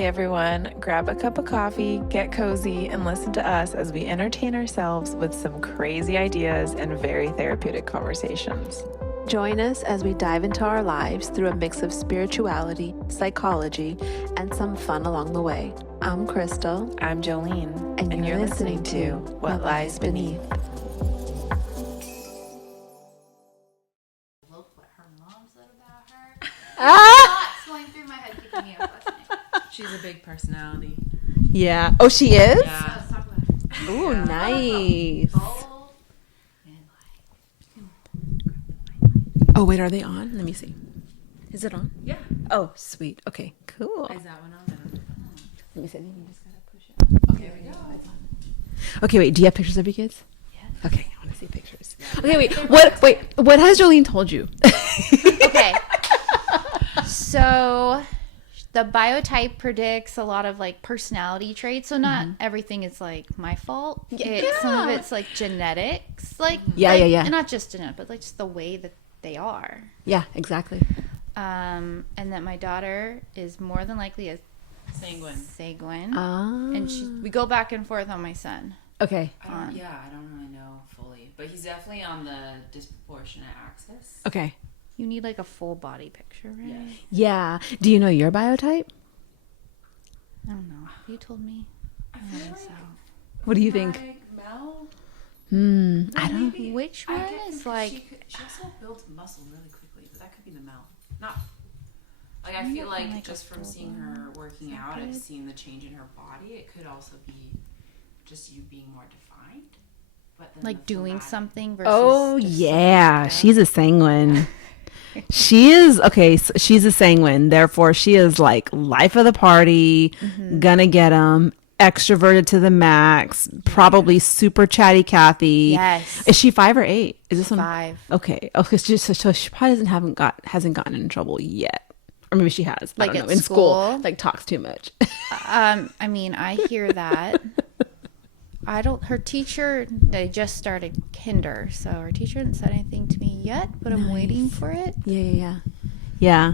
Hey everyone, grab a cup of coffee, get cozy, and listen to us as we entertain ourselves with some crazy ideas and very therapeutic conversations. Join us as we dive into our lives through a mix of spirituality, psychology, and some fun along the way. I'm Crystal. I'm Jolene, and you're listening to What Lies Beneath. Look what her mom said about her. Thoughts going through my head, keeping me up listening. She's a big personality. Yeah. Oh, she is? Yeah. Let's talk about her. Ooh, nice. Bold and Oh, wait, are they on? Let me see. Is it on? Yeah. Oh, sweet. Okay, cool. Is that one on? Let me see. You just gotta push it. Okay, we go. Okay, wait. Do you have pictures of your kids? Yes. Okay, I want to see pictures. Okay, wait. What has Jolene told you? Okay. So the Biotype predicts a lot of like personality traits. So not everything is like my fault. Some of it's like genetics. Yeah. And not just genetic, but like just the way that they are. Yeah, exactly. And that my daughter is more than likely a sanguine. And we go back and forth on my son. Okay. I don't really know fully, but he's definitely on the disproportionate axis. Okay. You need like a full body picture, right? Yeah. Do you know your biotype? I don't know. You told me. I feel like What do you think? Mel. I don't. Maybe. Which I one get is them 'cause like? she also builds muscle really quickly, but that could be the Mel. Not like I feel like just from seeing her working out, I've seen the change in her body. It could also be just you being more defined, but then Like the doing thematic- something versus. Oh just yeah, she's a sanguine. She is okay. So she's a sanguine, therefore she is like life of the party, gonna get 'em, extroverted to the max, probably super chatty Cathy. Yes. Is she 5 or 8? Is this one 5. Okay. Okay. So she probably hasn't gotten in trouble yet, or maybe she has. Like I don't at know. In school, school? like talks too much. I mean, I hear that. Her teacher, they just started kinder, so her teacher hasn't said anything to me yet, but I'm waiting for it. Yeah.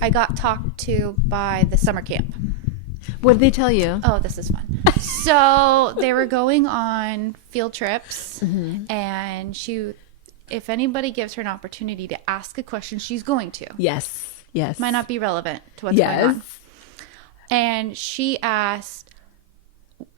I got talked to by the summer camp. What did they tell you? Oh, this is fun. So they were going on field trips, and if anybody gives her an opportunity to ask a question, she's going to. Yes. Might not be relevant to what's going on. Yes. And she asked,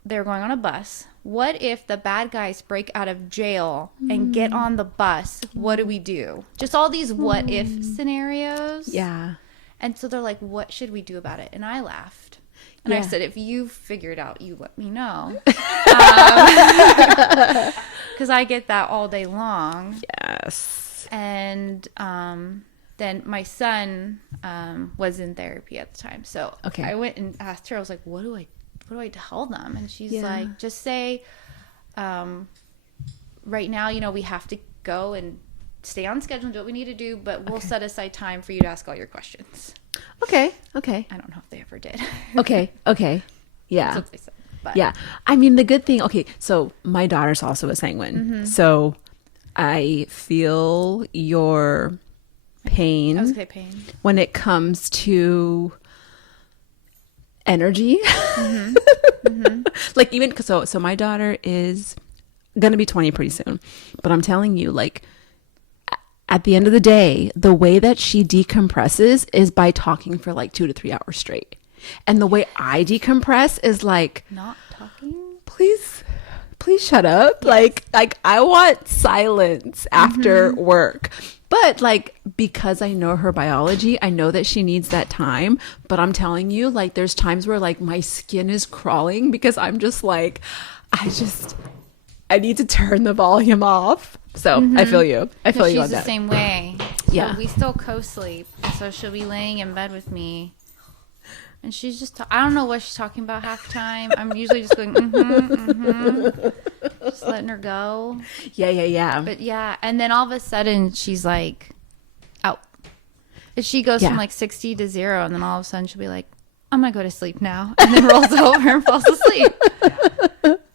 they were going on a bus, what if the bad guys break out of jail and get on the bus? What do we do? Just all these what if scenarios. Yeah. And so they're like, what should we do about it? And I laughed. And I said, if you figure it out, you let me know. Because I get that all day long. Yes. And then my son was in therapy at the time. So I went and asked her, I was like, what do I tell them? And she's like, just say, right now, we have to go and stay on schedule and do what we need to do, but we'll set aside time for you to ask all your questions. Okay. I don't know if they ever did. Okay. Yeah. That's what they said. But. Yeah. I mean, the good thing, so my daughter's also a sanguine. So I feel your pain. I was okay, pain. When it comes to energy. Like even, so my daughter is going to be 20 pretty soon, but I'm telling you, like, at the end of the day, the way that she decompresses is by talking for like 2 to 3 hours straight. And the way I decompress is like, Not talking? please shut up. Yes. Like I want silence after work. But like, because I know her biology, I know that she needs that time. But I'm telling you, like, there's times where like my skin is crawling because I'm just like, I need to turn the volume off. So I feel you. I feel you on that. She's the same way. So Yeah. we still co-sleep. So she'll be laying in bed with me. And she's just, I don't know what she's talking about half the time. I'm usually just going, just letting her go. Yeah. But yeah, and then all of a sudden she's like out. And she goes from like 60 to 0, and then all of a sudden she'll be like, I'm going to go to sleep now. And then rolls over and falls asleep.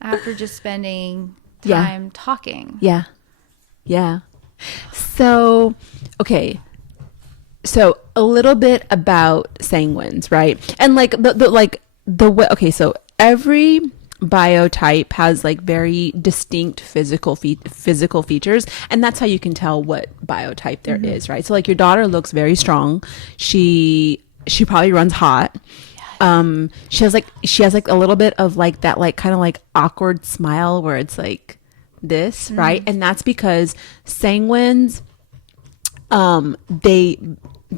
After just spending time talking. Yeah. So, okay. So a little bit about sanguines, right? And like the way, okay, so every biotype has like very distinct physical features, and that's how you can tell what biotype there is, right? So like your daughter looks very strong. She probably runs hot. She has like a little bit of like that, like kind of like awkward smile where it's like this, right? And that's because sanguines, they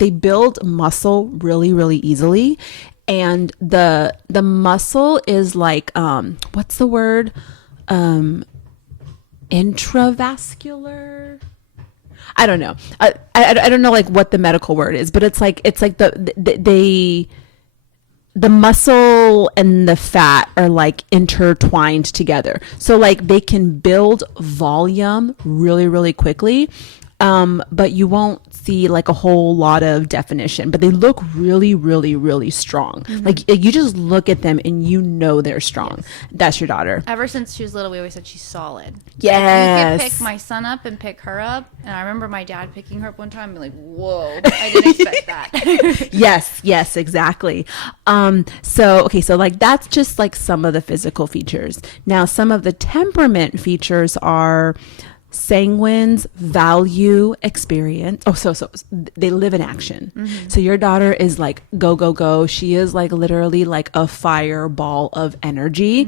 build muscle really easily, and the muscle is like what's the word, intravascular, I don't know. I don't know like what the medical word is, but it's like the muscle and the fat are like intertwined together, so like they can build volume really quickly, but you won't see like a whole lot of definition, but they look really strong. Like you just look at them and you know they're strong. That's your daughter. Ever since she was little, we always said she's solid. Yes. You could pick my son up and pick her up, and I remember my dad picking her up one time and being like, whoa, I didn't expect that. yes, exactly. So like that's just like some of the physical features. Now some of the temperament features are sanguines value experience. So they live in action. So your daughter is like go. She is like literally like a fireball of energy,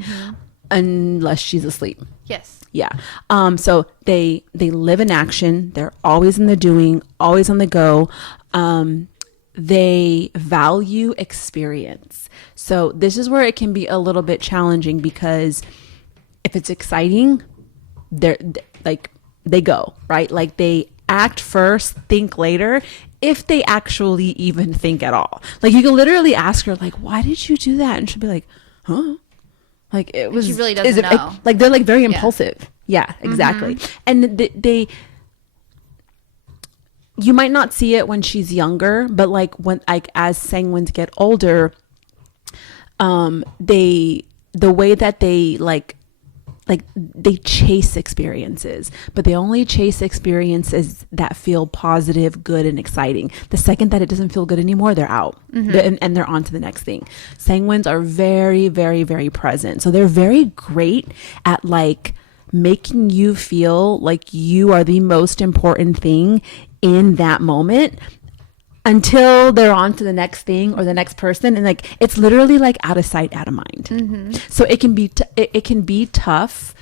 unless she's asleep. Yes. Yeah. So they live in action. They're always in the doing, always on the go. They value experience. So this is where it can be a little bit challenging, because if it's exciting, they go, right? Like they act first, think later, if they actually even think at all. Like you can literally ask her, like, why did you do that? And she'll be like, huh? Like it was, she really doesn't know. Like they're like very impulsive. Yeah, exactly. And you might not see it when she's younger, but like when, like as sanguines get older, the way that they like they chase experiences, but they only chase experiences that feel positive, good, and exciting. The second that it doesn't feel good anymore, they're out. And they're on to the next thing. Sanguines are very present. So they're very great at like making you feel like you are the most important thing in that moment, until they're on to the next thing or the next person, and like it's literally like out of sight, out of mind. So it can be it can be tough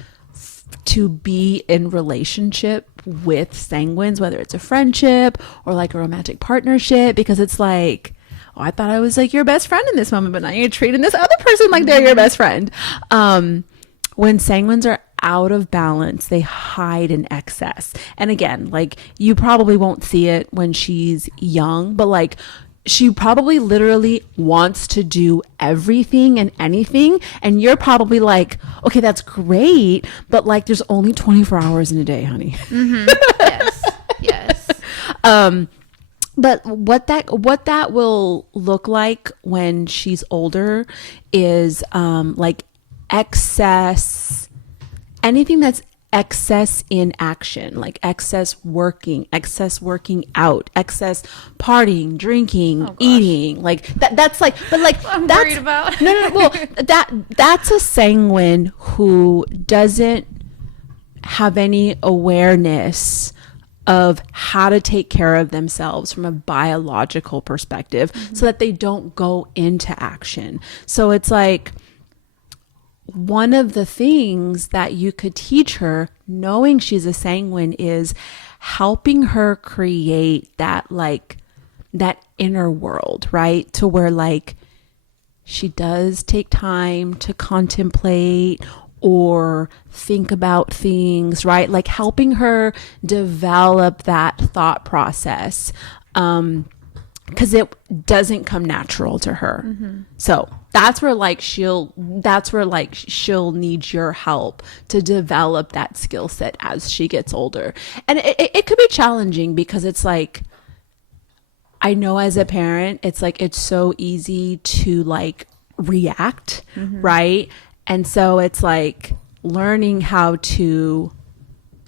to be in relationship with sanguines, whether it's a friendship or like a romantic partnership, because it's like, oh, I thought I was like your best friend in this moment, but now you're treating this other person like they're your best friend. When sanguines are out of balance, they hide in excess. And again, like you probably won't see it when she's young, but like she probably literally wants to do everything and anything, and you're probably like, okay, that's great, but like there's only 24 hours in a day, honey. Yes. But what that will look like when she's older is like excess, anything that's excess in action, like excess working out, excess partying, drinking, eating, like that's like, but like I'm that's worried about. no, well, that's a sanguine who doesn't have any awareness of how to take care of themselves from a biological perspective, so that they don't go into action. So it's like, one of the things that you could teach her, knowing she's a sanguine, is helping her create that, like, that inner world, right? To where, like, she does take time to contemplate or think about things, right? Like helping her develop that thought process. Because it doesn't come natural to her. So that's where she'll need your help to develop that skill set as she gets older. And it could be challenging, because it's like, I know as a parent, it's like, it's so easy to like react, right? And so it's like learning how to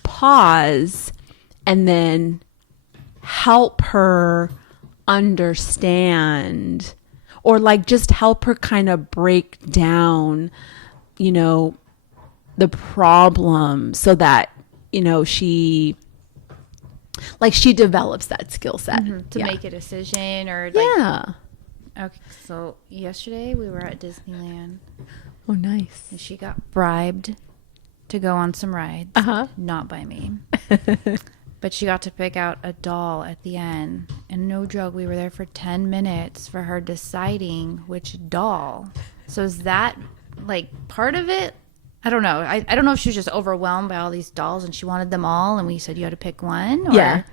pause and then help her understand, or like just help her kind of break down, you know, the problem so that, you know, she develops that skill set to make a decision or like, yeah. Okay, so yesterday we were at Disneyland. Oh, nice. And she got bribed to go on some rides. Not by me. But she got to pick out a doll at the end. And no joke, we were there for 10 minutes for her deciding which doll. So is that like part of it? I don't know. I don't know if she was just overwhelmed by all these dolls and she wanted them all and we said you had to pick one. Or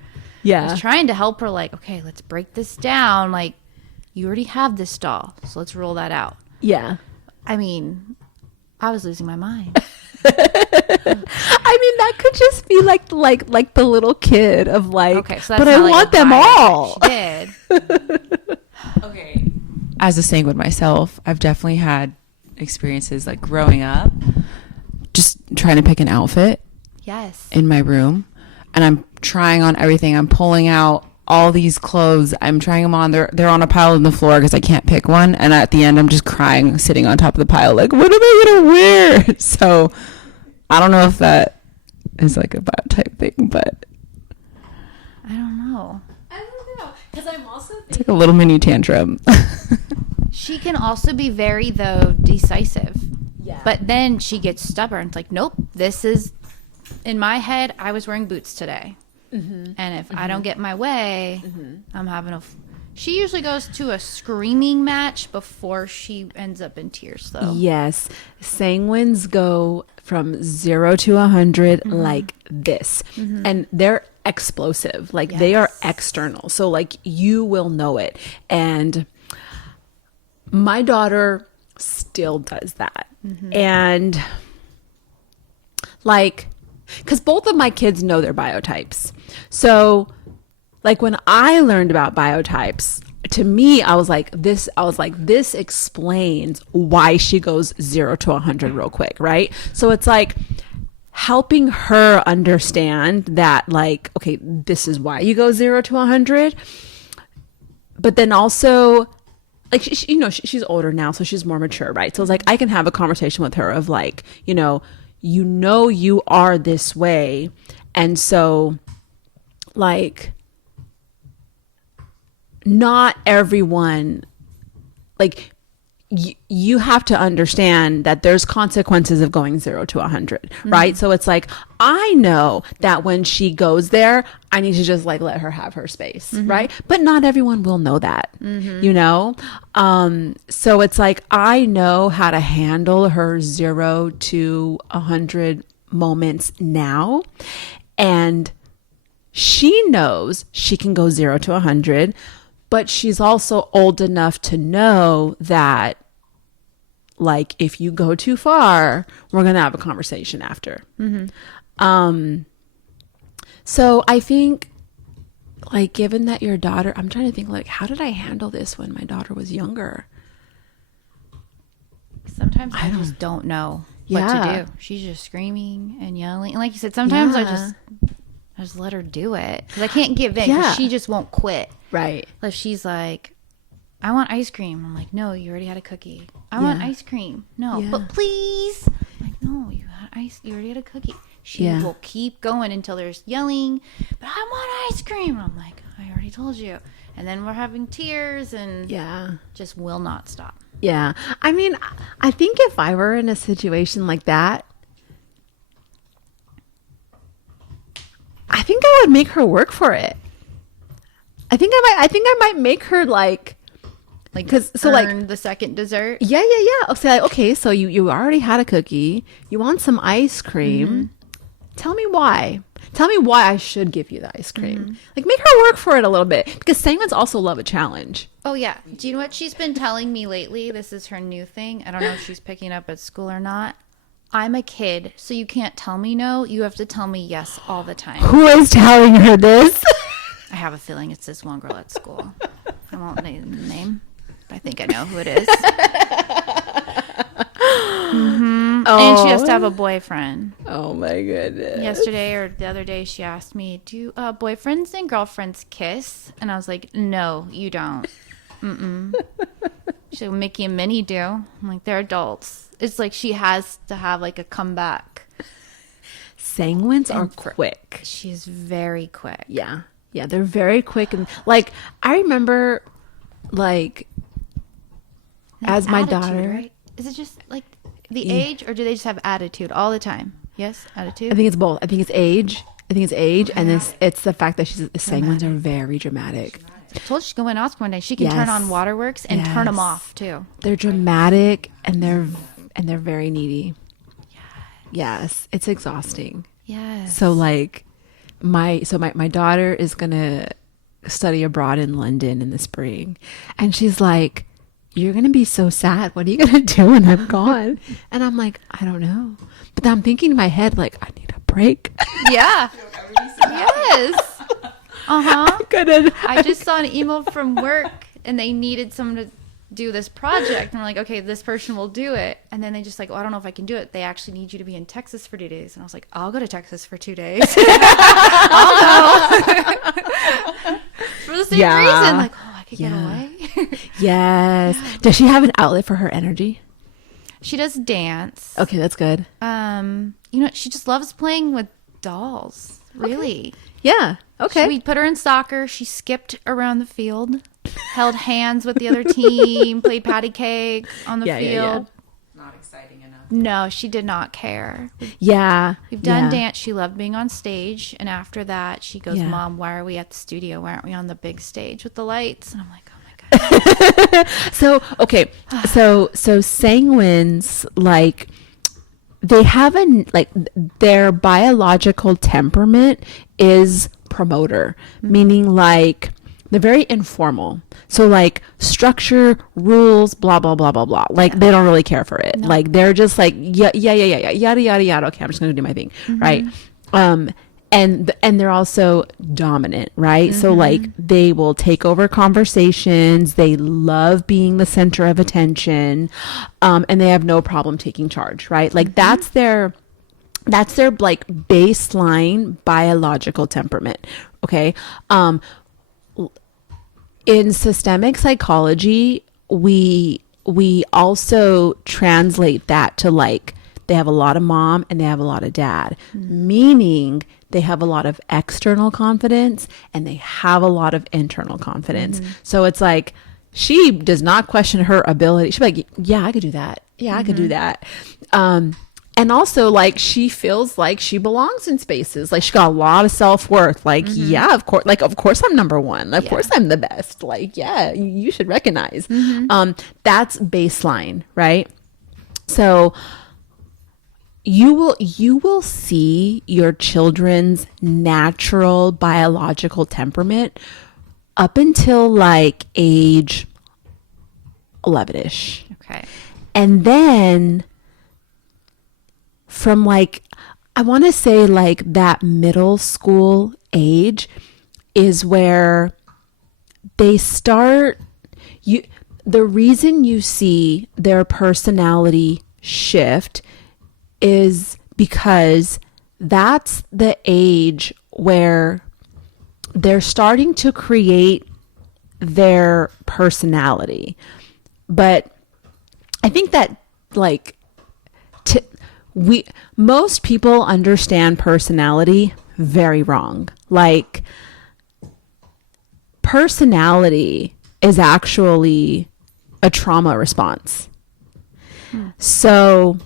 Yeah. I was trying to help her like, okay, let's break this down. Like, you already have this doll, so let's roll that out. Yeah. I mean, I was losing my mind. I mean, that could just be like the little kid of like, Okay, so that's but I not like want a them vibe. all. She did. Okay. As a sanguine myself, I've definitely had experiences like growing up, just trying to pick an outfit Yes. in my room, and I'm trying on everything. I'm pulling out all these clothes. I'm trying them on. They're on a pile on the floor because I can't pick one. And at the end, I'm just crying, sitting on top of the pile, like, what am I gonna wear? So I don't know if that is like a Biotype thing, but I don't know. I don't know, because I'm also it's like a little mini tantrum. She can also be very, though, decisive. yeah. But then she gets stubborn. It's like, nope, this is, in my head, I was wearing boots today. And if I don't get my way, I'm having she usually goes to a screaming match before she ends up in tears, though. Yes, sanguines go from 0 to 100 like this, and they're explosive. Like they are external, so like you will know it. And my daughter still does that, and like, because both of my kids know their biotypes. So like when I learned about biotypes, to me, I was like, this explains why she goes 0 to 100 real quick, right? So it's like helping her understand that, like, okay, this is why you go 0 to 100. But then also, like, she's older now, so she's more mature, right? So it's like I can have a conversation with her of like, you are this way, and so like not everyone, like you have to understand that there's consequences of going 0 to 100, right? So it's like, I know that when she goes there, I need to just like let her have her space, right? But not everyone will know that, so it's like, I know how to handle her 0 to 100 moments now. And she knows she can go 0 to 100, but she's also old enough to know that, like, if you go too far, we're going to have a conversation after. So I think, like, given that your daughter, I'm trying to think, like, how did I handle this when my daughter was younger? Sometimes I just don't know what to do. She's just screaming and yelling. And like you said, sometimes I just let her do it. Because I can't give in, because she just won't quit. Right. Like, she's like, I want ice cream. I'm like, no, you already had a cookie. I want ice cream. No, but please. I'm like, no, you already had a cookie. She will keep going until there's yelling, but I want ice cream. I'm like, I already told you. And then we're having tears and just will not stop. Yeah. I mean, I think if I were in a situation like that, I think I would make her work for it. I think I might make her like, because earn the second dessert. Yeah. I'll say, like, okay, so you already had a cookie. You want some ice cream. Tell me why. Tell me why I should give you the ice cream. Like, make her work for it a little bit, because sanguines also love a challenge. Oh, yeah. Do you know what she's been telling me lately? This is her new thing. I don't know if she's picking up at school or not. I'm a kid, so you can't tell me no. You have to tell me yes all the time. Who is telling her this? I have a feeling it's this one girl at school. I won't name the name, but I think I know who it is. And she has to have a boyfriend. Oh my goodness. Yesterday or the other day, she asked me, do boyfriends and girlfriends kiss? And I was like, no, you don't. She's like, Mickey and Minnie do. I'm like, they're adults. It's like she has to have like a comeback. Sanguines are quick. She's very quick. Yeah. Yeah, they're very quick. And like, I remember like as my daughter. Right? Is it just like the age, or do they just have attitude all the time? Yes, attitude. I think it's both. I think it's age. And it's the fact that the sanguines are very dramatic. I told her she's going to ask one day. She can turn on waterworks and turn them off too. They're dramatic and they're very needy. Yes, it's exhausting. Yes. So like my daughter is gonna study abroad in London in the spring, and she's like, you're gonna be so sad. What are you gonna do when I'm gone? And I'm like, I don't know. But I'm thinking in my head, like, I need a break. Yeah. Yes. I just saw an email from work, and they needed someone to do this project. And I'm like, okay, this person will do it. And then they just like, well, I don't know if I can do it. They actually need you to be in Texas for 2 days. And I was like, I'll go to Texas for 2 days. I'll go. For the same reason. Like, oh, I could get away. Yes. Does she have an outlet for her energy? She does dance. Okay, that's good. She just loves playing with dolls. Really. Okay. Yeah. Okay. We put her in soccer. She skipped around the field, held hands with the other team, played patty cake on the field. Yeah. Not exciting enough. No, she did not care. We've done dance. She loved being on stage. And after that, she goes, Mom, why are we at the studio? Why aren't we on the big stage with the lights? And I'm like, oh my God. So sanguines, like, they have their biological temperament is promoter, meaning like they're very informal. So like structure, rules, blah, blah, blah, blah, blah. Like they don't really care for it. No. Like they're just like, yada, yada. Okay, I'm just going to do my thing. Right. And they're also dominant, right? So like they will take over conversations. They love being the center of attention, and they have no problem taking charge, right? Like that's their like baseline biological temperament. Okay. In systemic psychology, we also translate that to like they have a lot of mom and they have a lot of dad, meaning they have a lot of external confidence and they have a lot of internal confidence. So it's like she does not question her ability. She's like, yeah, I could do that. Yeah, I could do that. And also like she feels like she belongs in spaces. Like she got a lot of self-worth. Like, yeah, of course I'm number one. Of course I'm the best. Like, yeah, you should recognize. That's baseline, right? So you will see your children's natural biological temperament up until like age 11ish. Okay. And then from like, I want to say like that middle school age is where they start, the reason you see their personality shift is because that's the age where they're starting to create their personality. But I think that like most people understand personality very wrong. Like personality is actually a trauma response. So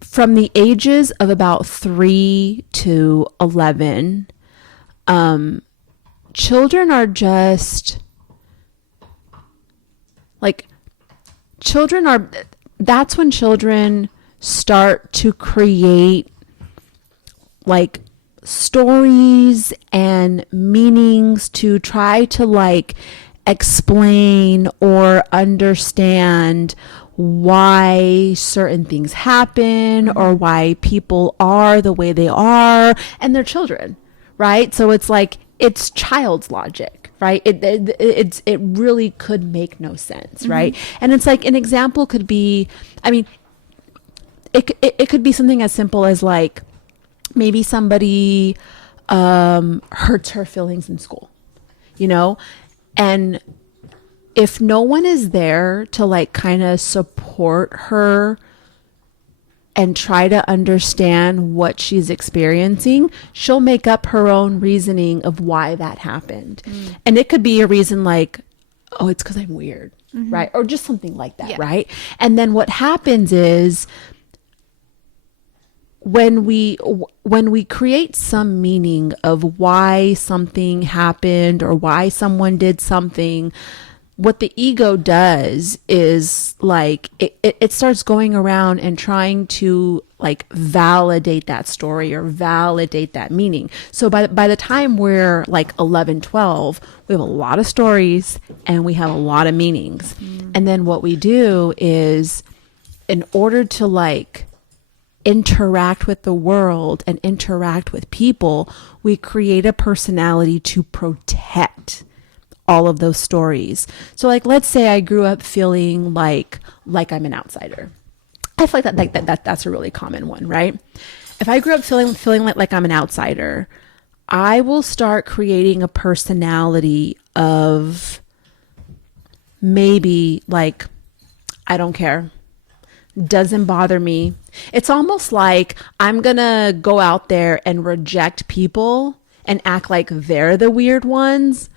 from the ages of about 3 to 11, children are just like, that's when children start to create like stories and meanings to try to like explain or understand why certain things happen or why people are the way they are, and they're children, right? So it's like, it's child's logic, right? It really could make no sense, right? And it's like, an example could be, I mean, it could be something as simple as like maybe somebody hurts her feelings in school, you know, and if no one is there to like kind of support her and try to understand what she's experiencing, she'll make up her own reasoning of why that happened. And it could be a reason like, oh, it's because I'm weird, right? Or just something like that, right? And then what happens is when we create some meaning of why something happened or why someone did something, what the ego does is like it starts going around and trying to like validate that story or validate that meaning. So by the time we're like 11, 12, we have a lot of stories and we have a lot of meanings. And then what we do is, in order to like interact with the world and interact with people, we create a personality to protect all of those stories. So like, let's say I grew up feeling like I'm an outsider. I feel like that's a really common one, right? If I grew up feeling like I'm an outsider, I will start creating a personality of maybe like, I don't care, doesn't bother me. It's almost like I'm gonna go out there and reject people and act like they're the weird ones,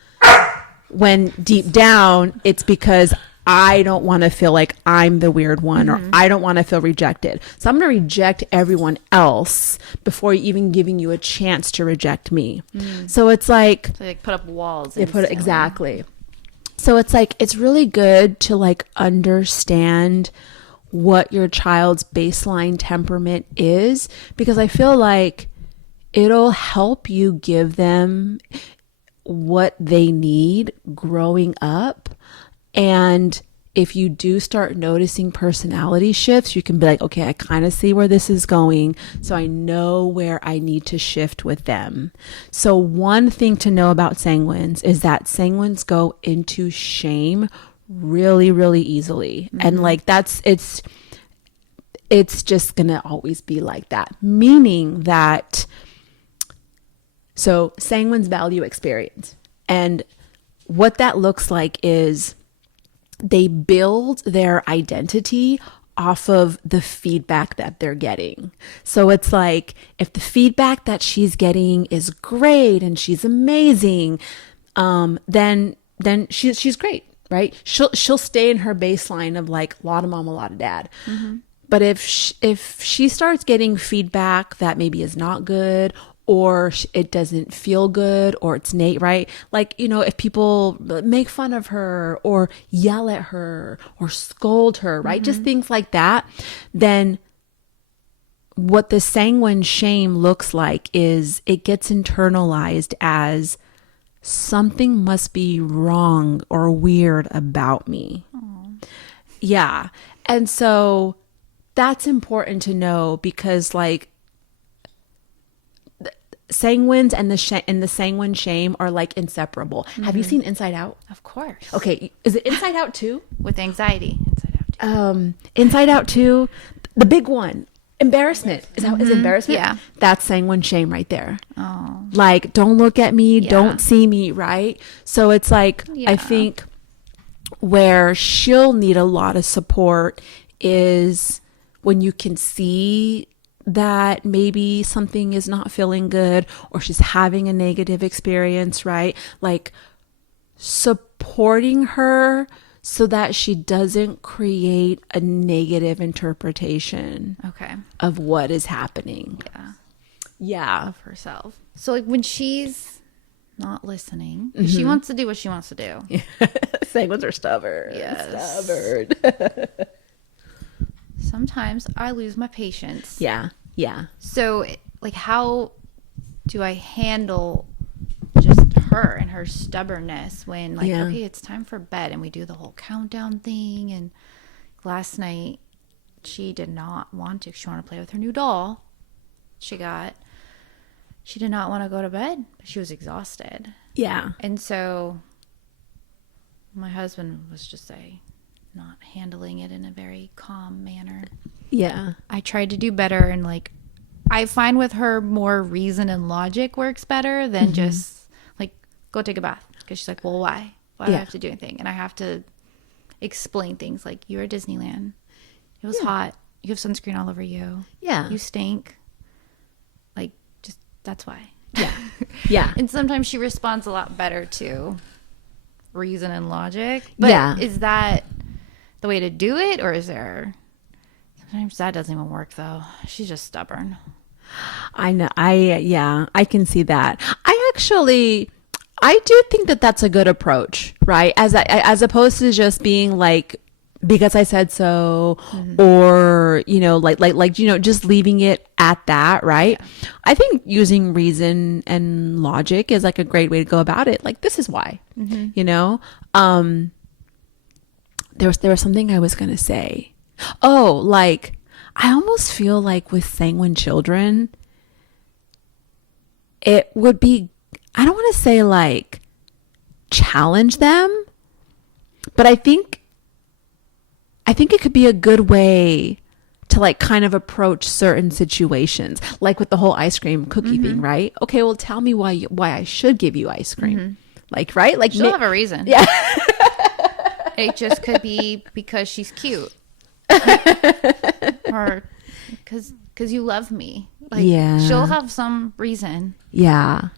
when deep down it's because I don't want to feel like I'm the weird one, or I don't want to feel rejected. So I'm going to reject everyone else before even giving you a chance to reject me. So it's like, So like put up walls. Exactly. So it's like, it's really good to like understand what your child's baseline temperament is, because I feel like it'll help you give them what they need growing up. And if you do start noticing personality shifts, you can be like, okay, I kind of see where this is going, so I know where I need to shift with them. So one thing to know about sanguines is that sanguines go into shame really, really easily. And like it's just gonna always be like that, meaning that, so sanguines value experience. And what that looks like is they build their identity off of the feedback that they're getting. So it's like, if the feedback that she's getting is great and she's amazing, then she's great, right? She'll stay in her baseline of like a lot of mom, a lot of dad. But if she starts getting feedback that maybe is not good, or it doesn't feel good, or it's right? Like, you know, if people make fun of her or yell at her or scold her, right? Just things like that. Then what the sanguine shame looks like is it gets internalized as something must be wrong or weird about me. Yeah. And so that's important to know, because like, sanguines and the sanguine shame are like inseparable. Have you seen Inside Out? Of course. Okay, is it Inside Out 2? With anxiety. Inside Out. Inside Out 2, the big one, embarrassment. Is embarrassment? Yeah. That's sanguine shame right there. Oh. Like, don't look at me, Yeah. don't see me, right? So it's like, Yeah. I think where she'll need a lot of support is when you can see that maybe something is not feeling good, or she's having a negative experience, right? Like supporting her so that she doesn't create a negative interpretation of what is happening. Yeah. Of herself. So like when she's not listening, she wants to do what she wants to do. Sanguines are stubborn. Yes. Stubborn. Sometimes I lose my patience. Yeah. So, like, how do I handle just her and her stubbornness when, like, okay, it's time for bed, and we do the whole countdown thing? And last night, she did not want to. She wanted to play with her new doll she got. She did not want to go to bed, but she was exhausted. Yeah. And so my husband was just not handling it in a very calm manner. Yeah. I tried to do better, and like I find with her more reason and logic works better than just like go take a bath, because she's like, well, why do I have to do anything? And I have to explain things like, you're at Disneyland, it was hot, you have sunscreen all over you, you stink, like, just that's why. Yeah. And sometimes she responds a lot better to reason and logic, but is that the way to do it, or is there sometimes that doesn't even work though? She's just stubborn. I know. I can see that. I do think that that's a good approach, right? As opposed to just being like, because I said so, or, you know, like, you know, just leaving it at that, right? Yeah. I think using reason and logic is like a great way to go about it. Like, this is why, you know, there was something I was going to say. Oh, like, I almost feel like with sanguine children, it would be, I don't want to say like challenge them, but I think it could be a good way to like kind of approach certain situations, like with the whole ice cream cookie thing, right? Okay, well, tell me why I should give you ice cream. Like, right? Like, she'll have a reason. Yeah. It just could be because she's cute. Or because you love me. Like, she'll have some reason. Yeah.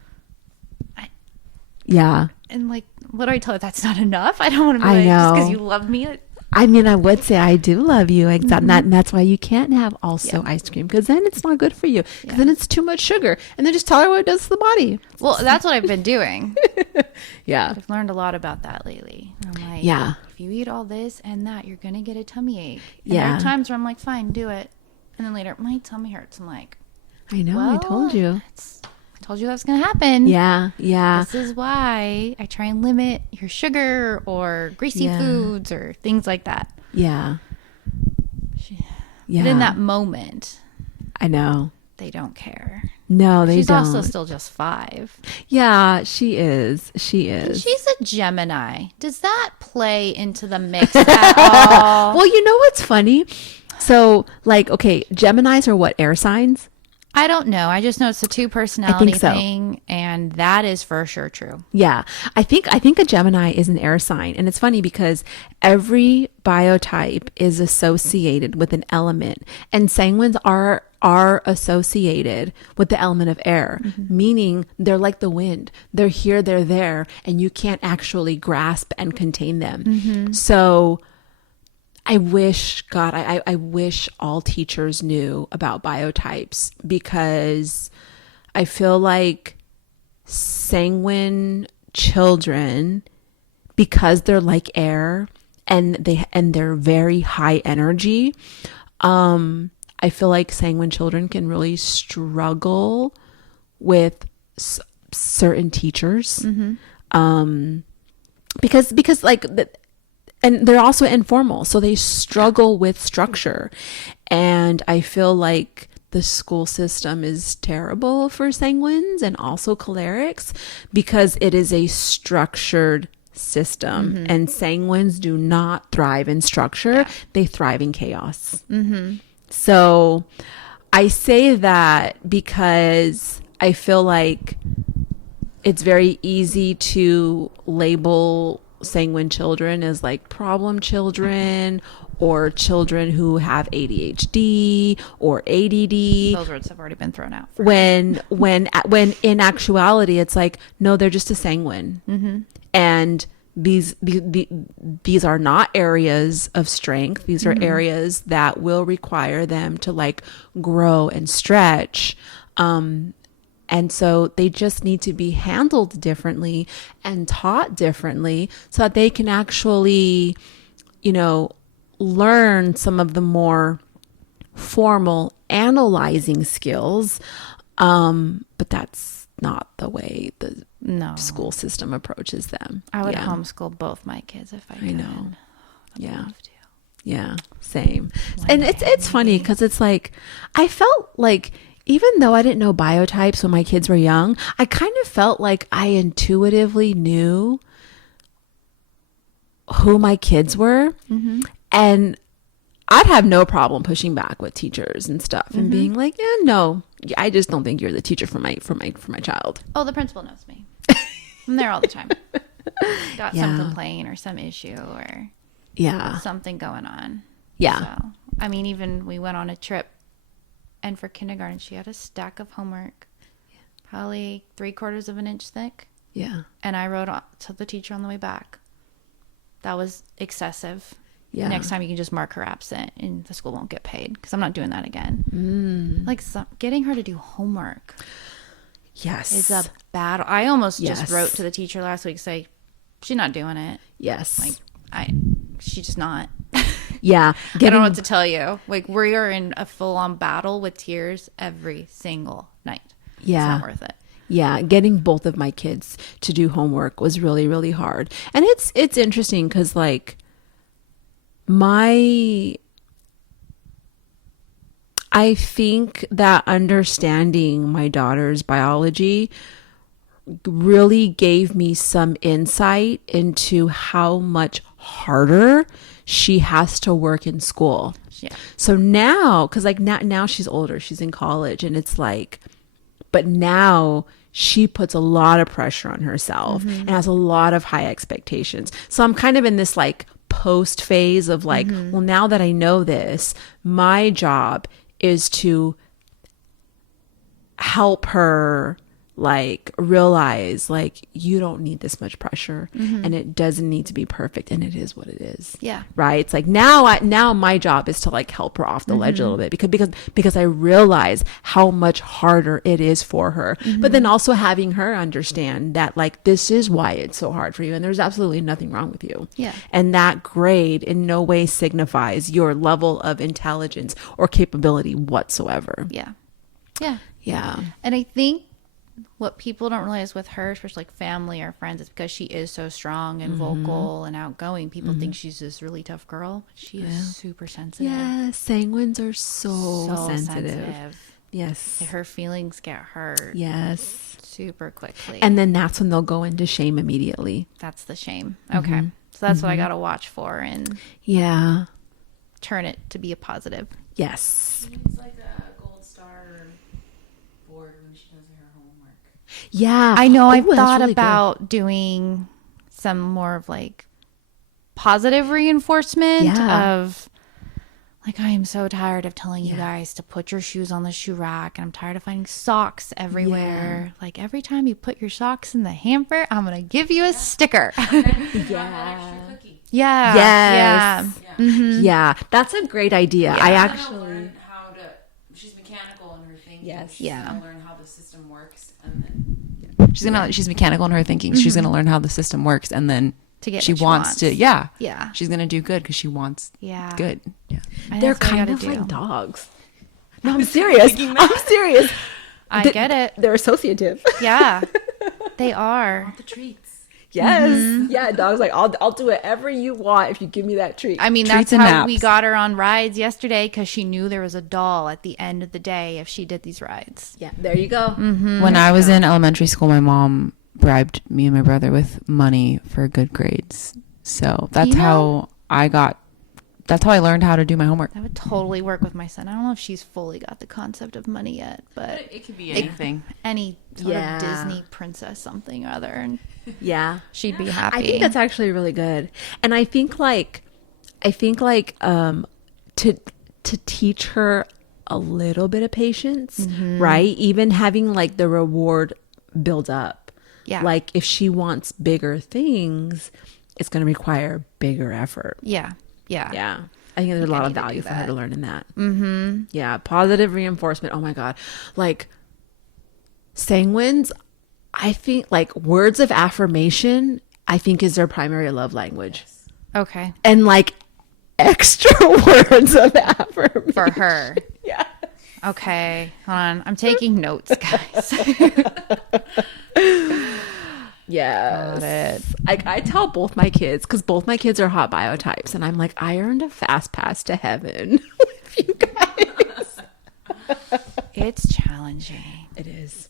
And like, what do I tell her? That's not enough. I don't want to be I like, know. just because you love me. I mean, I would say I do love you. Exactly. And that's why you can't have also ice cream, because then it's not good for you. Because then it's too much sugar. And then just tell her what it does to the body. Well, that's what I've been doing. Yeah. I've learned a lot about that lately. I'm like, if you eat all this and that, you're going to get a tummy ache. And there are times where I'm like, fine, do it. And then later, my tummy hurts. I'm like, I know, well, I told you. I told you that's going to happen. Yeah. This is why I try and limit your sugar or greasy foods or things like that. Yeah. But in that moment, I know, they don't care. No, they don't. She's also still just 5. Yeah, she is. And she's a Gemini. Does that play into the mix at all? Well, you know what's funny? So, like, okay, Geminis are what, air signs? I don't know. I just know it's a 2 personality thing, and that is for sure true. Yeah. I think a Gemini is an air sign, and it's funny because every biotype is associated with an element, and sanguines are associated with the element of air, meaning they're like the wind. They're here, they're there, and you can't actually grasp and contain them. So I wish all teachers knew about biotypes, because I feel like sanguine children, because they're like air and they're very high energy, I feel like sanguine children can really struggle with certain teachers, because like and they're also informal, so they struggle with structure. And I feel like the school system is terrible for sanguines and also cholerics, because it is a structured system, and sanguines do not thrive in structure. They thrive in chaos. So I say that because I feel like it's very easy to label sanguine children as like problem children, or children who have ADHD or ADD. Those words have already been thrown out. When in actuality, it's like, no, they're just a sanguine. And these are not areas of strength. These are areas that will require them to like grow and stretch. And so they just need to be handled differently and taught differently, so that they can actually, you know, learn some of the more formal analyzing skills. But that's not the way the school system approaches them. I would homeschool both my kids if I could. I know. I'd love to. Yeah, same. And it's funny because it's like, I felt like, even though I didn't know biotypes when my kids were young, I kind of felt like I intuitively knew who my kids were. And I'd have no problem pushing back with teachers and stuff and being like, yeah, no, I just don't think you're the teacher for my child. Oh, the principal knows me. I'm there all the time. Got some complaint or some issue or something going on. Yeah. So, I mean, even we went on a trip, and for kindergarten, she had a stack of homework, probably 3/4 of an inch thick. Yeah. And I wrote to the teacher on the way back. That was excessive. Yeah. Next time you can just mark her absent and the school won't get paid, because I'm not doing that again. Like getting her to do homework. Yes. Is a battle. I almost just wrote to the teacher last week, say, she's not doing it. Yes. Like, she's just not. Yeah. I don't know what to tell you. Like, we are in a full-on battle with tears every single night. Yeah. It's not worth it. Yeah, getting both of my kids to do homework was really, really hard. And it's interesting because, like, I think that understanding my daughter's biology really gave me some insight into how much harder she has to work in school. Yeah. So now, because like now she's older, she's in college, and it's like, but now she puts a lot of pressure on herself and has a lot of high expectations. So I'm kind of in this like post phase of like, well, now that I know this, my job is to help her like realize like you don't need this much pressure and it doesn't need to be perfect, and it is what it is. Yeah. Right. It's like now my job is to like help her off the ledge a little bit because I realize how much harder it is for her. But then also having her understand that like this is why it's so hard for you and there's absolutely nothing wrong with you. Yeah. And that grade in no way signifies your level of intelligence or capability whatsoever. Yeah. Yeah. Yeah. And I think what people don't realize with her, especially like family or friends, is because she is so strong and vocal and outgoing. People think she's this really tough girl. But she is super sensitive. Yeah, sanguines are so sensitive. Yes. Her feelings get hurt. Yes. Super quickly. And then that's when they'll go into shame immediately. That's the shame. Okay. So that's what I got to watch for and turn it to be a positive. Yes. It's like a gold star board when she does her homework. Yeah. I know. I've that's thought really about doing some more of like positive reinforcement of like, I am so tired of telling you guys to put your shoes on the shoe rack, and I'm tired of finding socks everywhere. Like every time you put your socks in the hamper, I'm going to give you a sticker. Yeah. Yeah. Yes. Yeah. Yeah. That's a great idea. I actually learn how to. She's mechanical in her thinking. Yes. She's Yeah. gonna learn how the system works, and then she's mechanical in her thinking. She's gonna learn how the system works, and then To get she what she wants wants. to. Yeah. Yeah. She's gonna do good because she wants Yeah. good. Yeah. they're kind of like dogs. No, I'm serious. I'm serious. I get it. They're associative. Yeah. They are. the treats. Yes. Yeah, dog's like, I'll do whatever you want if you give me that treat. I mean, Treats that's and how we naps. got her on rides yesterday, because she knew there was a doll at the end of the day if she did these rides. Yeah, there you go. When I was in elementary school, my mom bribed me and my brother with money for good grades. So that's how that's how I learned how to do my homework. That would totally work with my son. I don't know if she's fully got the concept of money yet, but It could be anything. any sort Yeah. of Disney princess something or other, and Yeah. she'd be happy. I think that's actually really good. And I think like to teach her a little bit of patience, right? Even having like the reward build up. Yeah. Like if she wants bigger things, it's going to require bigger effort. Yeah. Yeah. Yeah. I think there's a lot of need to value do for her that. to learn in that. Mm-hmm. Yeah. Positive reinforcement. Oh my God. Like sanguines, I think like words of affirmation, I think is their primary love language. Okay. And like extra words of affirmation. For her. Yeah. Okay. Hold on. I'm taking notes, guys. Yes. I tell both my kids, because both my kids are hot biotypes, and I'm like, I earned a fast pass to heaven with you guys. It's challenging. It is.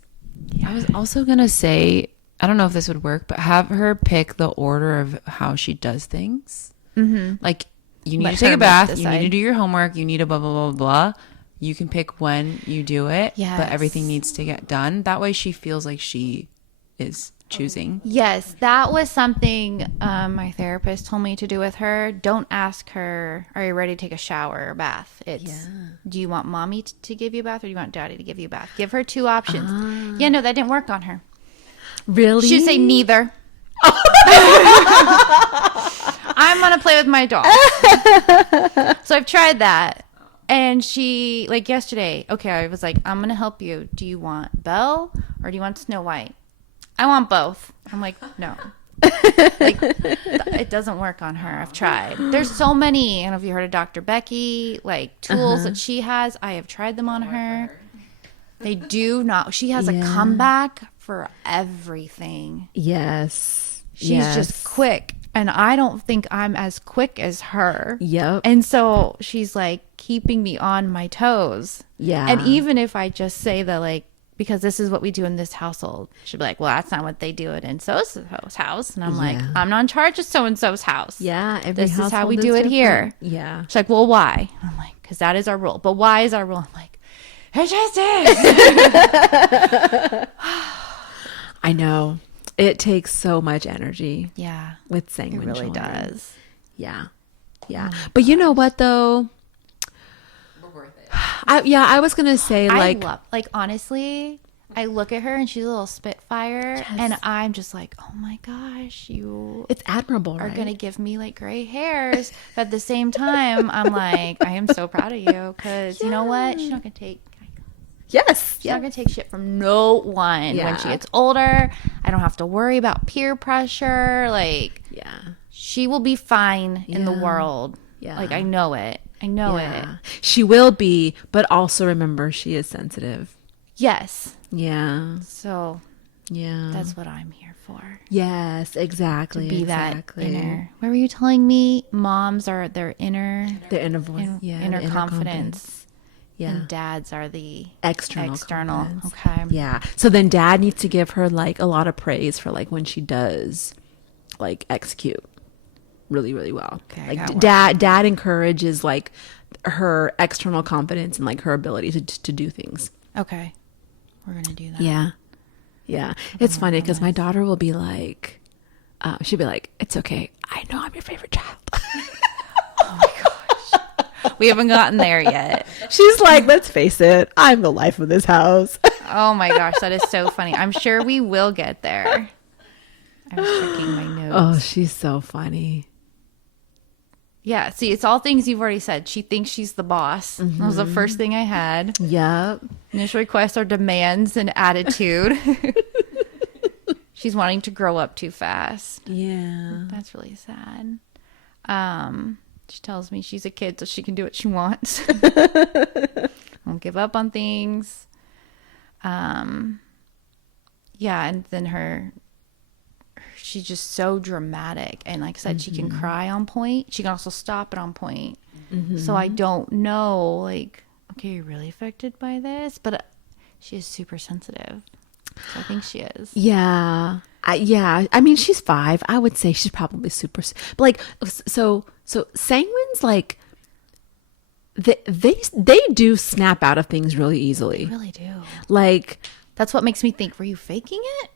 I was also gonna say, I don't know if this would work, but have her pick the order of how she does things. Like you need Let to take her a bath, you decide. need to do your homework, you need to blah, blah, blah, blah. You can pick when you do it, but Yes. everything needs to get done. That way she feels like she is choosing. Yes, that was something my therapist told me to do with her. Don't ask her, are you ready to take a shower or bath? It's, do you want mommy to give you a bath or do you want daddy to give you a bath? Give her two options. Yeah, no, that didn't work on her. Really? She'd say neither. I'm going to play with my dog. So I've tried that. And she, like yesterday, okay, I was like, I'm going to help you. Do you want Belle or do you want Snow White? I want both. I'm like, no. Like, it doesn't work on her. I've tried. There's so many. I don't know if you heard of Dr. Becky, like tools that she has. I have tried them on her. They do not. She has a comeback for everything. Yes. She's just quick. And I don't think I'm as quick as her. Yep. And so she's like keeping me on my toes. Yeah. And even if I just say that, like, because this is what we do in this household, she'll be like, well, that's not what they do it in so-and-so's house. And I'm like, I'm not in charge of so-and-so's house. Yeah. This is how we do it here. Yeah. She's like, well, why? And I'm like, because that is our rule. But why is our rule? I'm like, it just is. I know. It takes so much energy Yeah. with sanguine It really children. does. Yeah. Yeah. But you know what though? We're worth it. I was going to say like, I love, like, honestly, I look at her and she's a little spitfire and I'm just like, oh my gosh, you it's admirable, are right? going to give me like gray hairs. But at the same time, I'm like, I am so proud of you because you know what? She's not going to take, Yes. she's not going to take shit from no one Yeah. when she gets older. I don't have to worry about peer pressure. Like, Yeah. she will be fine in the Yeah. world. Yeah. Like, I know it. I know it. She will be, but also remember she is sensitive. Yes. Yeah. So Yeah. that's what I'm here for. Yes, exactly. Be exactly. that inner. What were you telling me? Moms are their inner The inner voice. Yeah. inner the confidence. Yeah. And dads are the External. external. confidence. Okay. Yeah. So then dad needs to give her like a lot of praise for like when she does like execute really, really well. Okay, I Like got one. dad encourages like her external confidence and like her ability to do things. Okay. We're going to do that. Yeah. Yeah. It's funny because my daughter will be like, she'll be like, it's okay. I know I'm your favorite child. We haven't gotten there yet. She's like, let's face it. I'm the life of this house. Oh my gosh, that is so funny. I'm sure we will get there. I was checking my notes. Oh, she's so funny. Yeah, see, it's all things you've already said. She thinks she's the boss. That was the first thing I had. Yep. Initial requests are demands and attitude. She's wanting to grow up too fast. Yeah. That's really sad. She tells me she's a kid, so she can do what she wants. Won't give up on things. Yeah, and then she's just so dramatic. And like I said, she can cry on point. She can also stop it on point. So I don't know, like, okay, you're really affected by this? But she is super sensitive. So I think she is. Yeah. I mean, she's 5. I would say she's probably super. But like, so sanguines, like, they do snap out of things really easily. I really do. Like, That's what makes me think, were you faking it?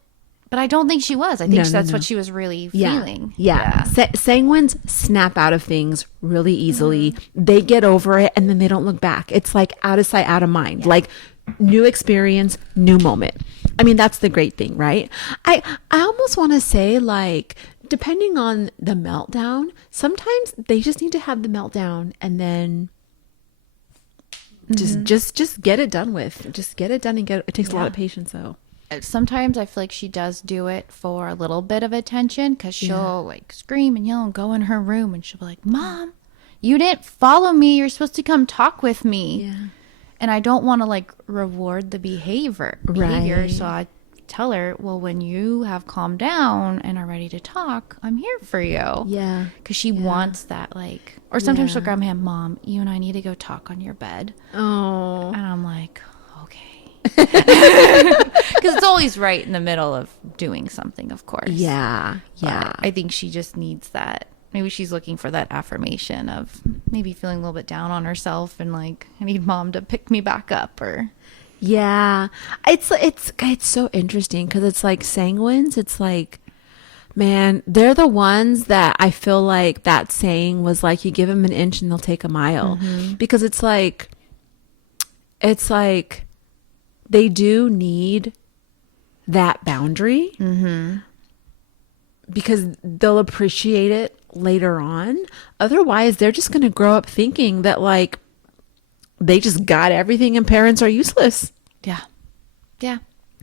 But I don't think she was. I think No, that's no. what she was really yeah, feeling. yeah. Sanguines snap out of things really easily. They get over it and then they don't look back. It's like out of sight, out of mind. Like new experience, new moment. I mean, that's the great thing, right? I almost want to say, like, depending on the meltdown, sometimes they just need to have the meltdown and then just get it done with. Just get it done and it takes a lot of patience though. Sometimes I feel like she does do it for a little bit of attention because she'll like scream and yell and go in her room and she'll be like, Mom, you didn't follow me. You're supposed to come talk with me. Yeah. And I don't want to like reward the behavior. Right. So I tell her, well, when you have calmed down and are ready to talk, I'm here for you. Yeah. Because she wants that, like, or sometimes she'll grab my hand, Mom, you and I need to go talk on your bed. Oh. And I'm like, okay. Because it's always right in the middle of doing something, of course. Yeah. But Yeah. I think she just needs that maybe she's looking for that affirmation of maybe feeling a little bit down on herself and like, I need mom to pick me back up. Or Yeah. It's so interesting because it's like sanguines. It's like, man, they're the ones that I feel like that saying was like, you give them an inch and they'll take a mile. Because it's like they do need that boundary because they'll appreciate it later on. Otherwise, they're just going to grow up thinking that like they just got everything and parents are useless. yeah. Yeah.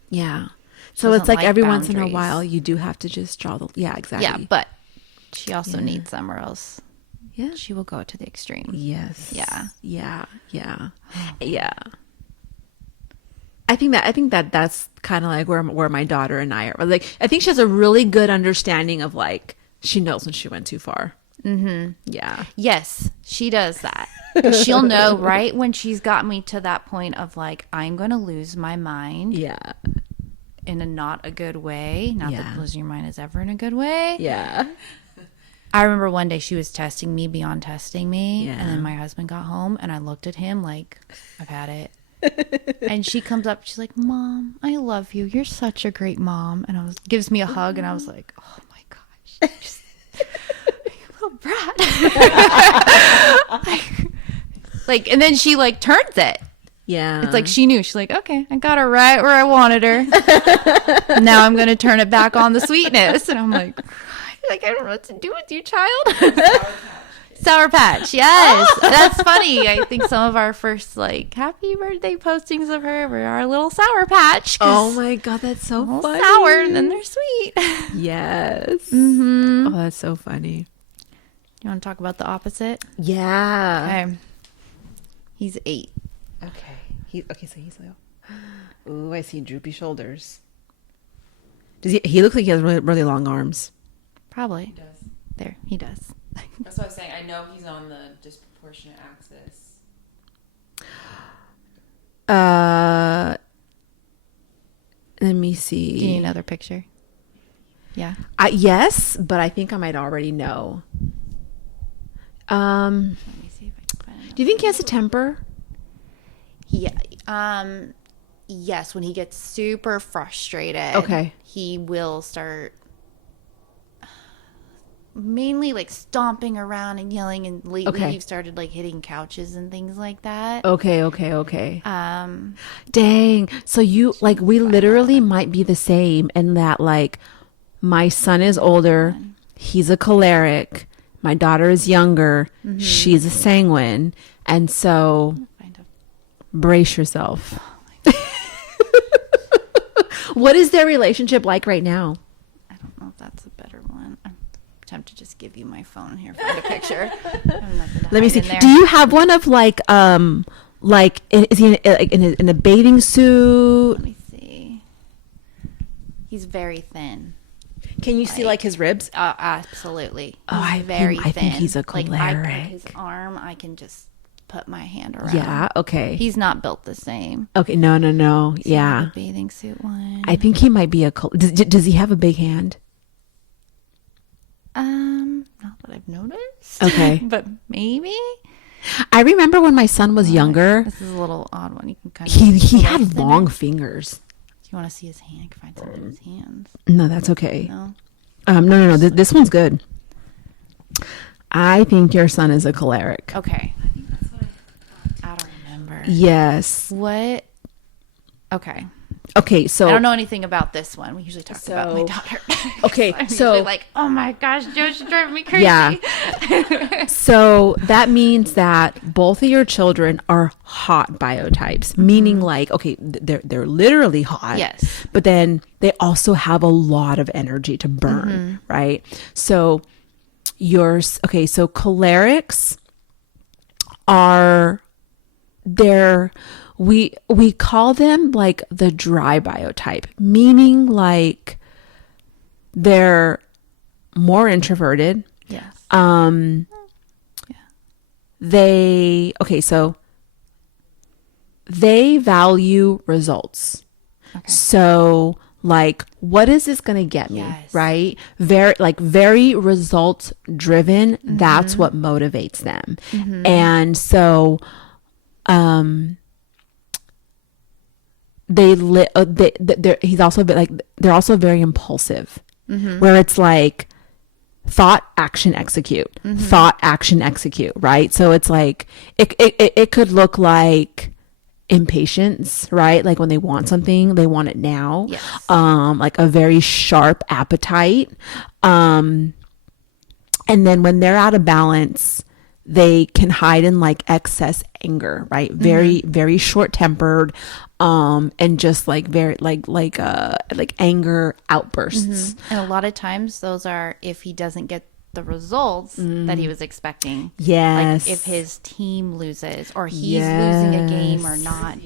Yeah. So Doesn't it's like like every once in a boundaries. while you do have to just draw the, yeah, exactly. Yeah. But she also needs them, or else Yeah. she will go to the extreme. Yes. Yeah. Yeah. Yeah. Yeah. I think that that's kind of like where my daughter and I are. Like, I think she has a really good understanding of like, she knows when she went too far. Yeah. Yes, she does that. She'll know right when she's got me to that point of like, I'm going to lose my mind Yeah. in a not a good way. Not Yeah. that losing your mind is ever in a good way. Yeah. I remember one day she was testing me beyond testing me. Yeah. And then my husband got home and I looked at him like, I've had it. And she comes up, she's like, Mom, I love you. You're such a great mom. And gives me a hug and I was like, oh my gosh. Just, you little brat. like, and then she like turns it. Yeah. It's like she knew. She's like, okay, I got her right where I wanted her. Now I'm going to turn it back on the sweetness. And I'm like I don't know what to do with you, child. Sour Patch, yes. That's funny. I think some of our first like happy birthday postings of her were our little Sour Patch. 'Cause Oh my God, that's so they're funny. sour and then they're sweet. Yes. Mm-hmm. Oh, that's so funny. You want to talk about the opposite? Yeah. Okay. He's 8. Okay. So he's like, ooh, I see droopy shoulders. Does he look like he has really, really long arms. Probably. He does. There, he does. That's what I was saying. I know he's on the disproportionate axis. Let me see. Do you need another picture? Yeah. Yes, but I think I might already know. Let me see if I can find Do you think he has a temper? Yes, when he gets super frustrated, Okay. he will start mainly like stomping around and yelling, and lately Okay. you've started like hitting couches and things like that. Okay. Dang. So you like we literally might be the same in that like my son is older, he's a choleric, my daughter is younger, she's a sanguine, and so Find a- brace yourself. What is their relationship like right now? I don't know if that's a better one. I'm tempted to just give you my phone here for the picture. I'm not gonna Let me hide see. in there. Do you have one of like is he in a bathing suit? Let me see. He's very thin. Can you see like his ribs? Absolutely. Oh, He's very thin. I think he's a Like choleric. his arm, I can just put my hand around. Yeah. Okay. He's not built the same. Okay. No. He's Yeah. not a bathing suit one. I think he might be does he have a big hand? Not that I've noticed. Okay. But maybe. I remember when my son was younger, This is a little odd one. You can kind of. he had long fingers. Do you want to see his hand? I can find some of his hands. No, that's okay. No. No. This one's good. I think your son is a choleric. Okay. I think that's what I don't remember. Yes. What? Okay. Okay. So I don't know anything about this one. We usually talk about my So- daughter. Okay, I'm so- usually like, oh my gosh, Joe should drive me crazy. Yeah. So that means that both of your children are hot biotypes, meaning like, okay, they're literally hot. Yes. But then they also have a lot of energy to burn, right? So so cholerics are we call them like the dry biotype, meaning like they're more introverted. Yes. They value results. Okay. So Like, what is this going to get me? Yes. Right? Very results driven. That's what motivates them. And so, he's also they're also very impulsive, where it's like thought, action, execute, thought, action, execute. Right? So it's like, it could look like impatience, right? Like when they want something, they want it now. Yes. Like a very sharp appetite. And then when they're out of balance, they can hide in like excess anger, right? Very, very short tempered, and just like very like anger outbursts. And a lot of times those are if he doesn't get the results that he was expecting. Yes. Like if his team loses or he's losing a game or not.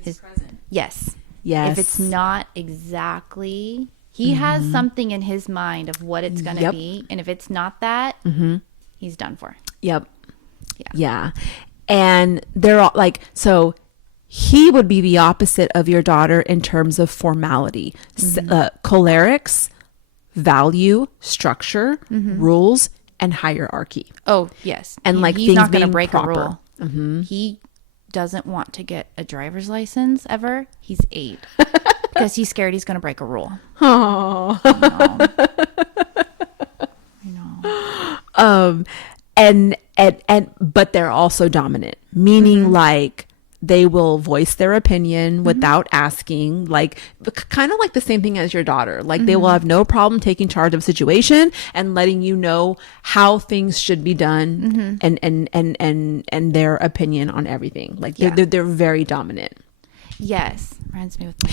His present. Yes. Yes. If it's not exactly, he has something in his mind of what it's going to be. And if it's not that, he's done for. Yep. Yeah. Yeah. And they're all like, so he would be the opposite of your daughter in terms of formality. Cholerics value structure, rules, and hierarchy. Oh, yes. And like he's things not going to being break proper. a rule. He doesn't want to get a driver's license ever. He's 8 because he's scared he's going to break a rule. Oh. I know. And but they're also dominant, meaning like they will voice their opinion without asking, like kind of like the same thing as your daughter. Like they will have no problem taking charge of a situation and letting you know how things should be done, and their opinion on everything. Like they're very dominant. Yes. Reminds me with my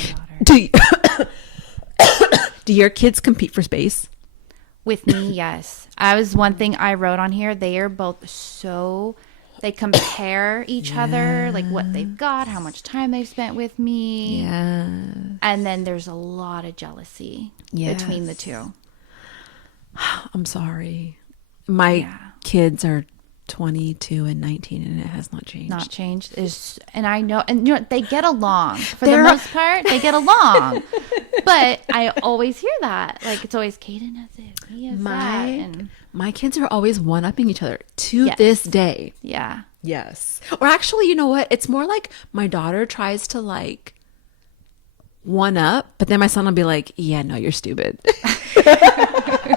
daughter. Do your kids compete for space? With me, yes. I was one thing I wrote on here. They are both so, they compare each other, like what they've got, how much time they've spent with me. Yeah. And then there's a lot of jealousy between the two. I'm sorry. My kids are 22 and 19 and it has not changed. Not changed. And I know, and you know, they get along. For the most part, they get along. But I always hear that. Like, it's always, Kaden has this, he has that. And my kids are always one-upping each other to this day. yeah. Yes. Or actually, you know what? It's more like my daughter tries to like one up, but then my son will be like, yeah, no, you're stupid. I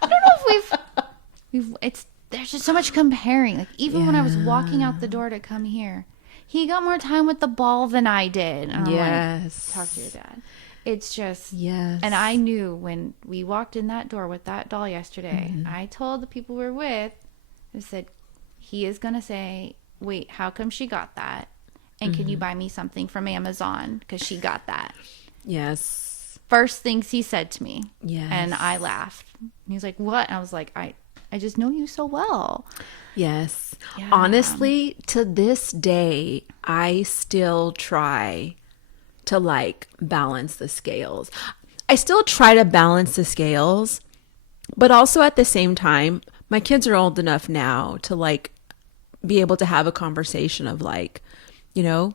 don't know if there's just so much comparing. Like, even when I was walking out the door to come here, he got more time with the ball than I did. And I'm like, talk to your dad. It's just, yes. And I knew when we walked in that door with that doll yesterday, I told the people we were with, I said, he is going to say, wait, how come she got that? And can you buy me something from Amazon? Because she got that. Yes. First things he said to me. Yes. And I laughed. And he was like, what? And I was like, I just know you so well. Yes. Yeah. Honestly, to this day, I still try to like balance the scales. I still try to balance the scales, but also at the same time, my kids are old enough now to like be able to have a conversation of like, you know,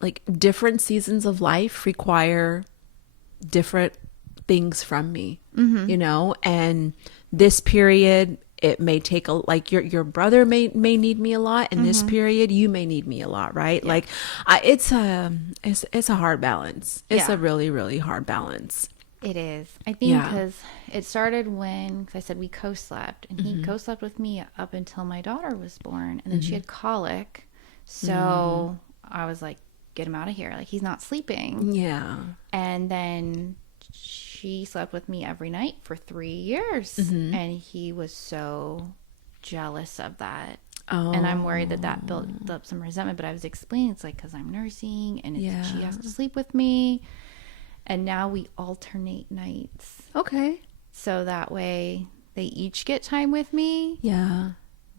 like different seasons of life require different things from me, you know, and this period, it may take like your brother may need me a lot in this period. You may need me a lot, right? Yeah. Like, it's a hard balance. It's a really, really hard balance. It is. I think because it started when, cause I said we co-slept, and he co-slept with me up until my daughter was born, and then she had colic. So I was like, get him out of here. Like, he's not sleeping. Yeah. And then she slept with me every night for 3 years, and he was so jealous of that. And I'm worried that built up some resentment, but I was explaining, it's like, because I'm nursing and she has to sleep with me, and now we alternate nights. Okay. So that way they each get time with me. Yeah.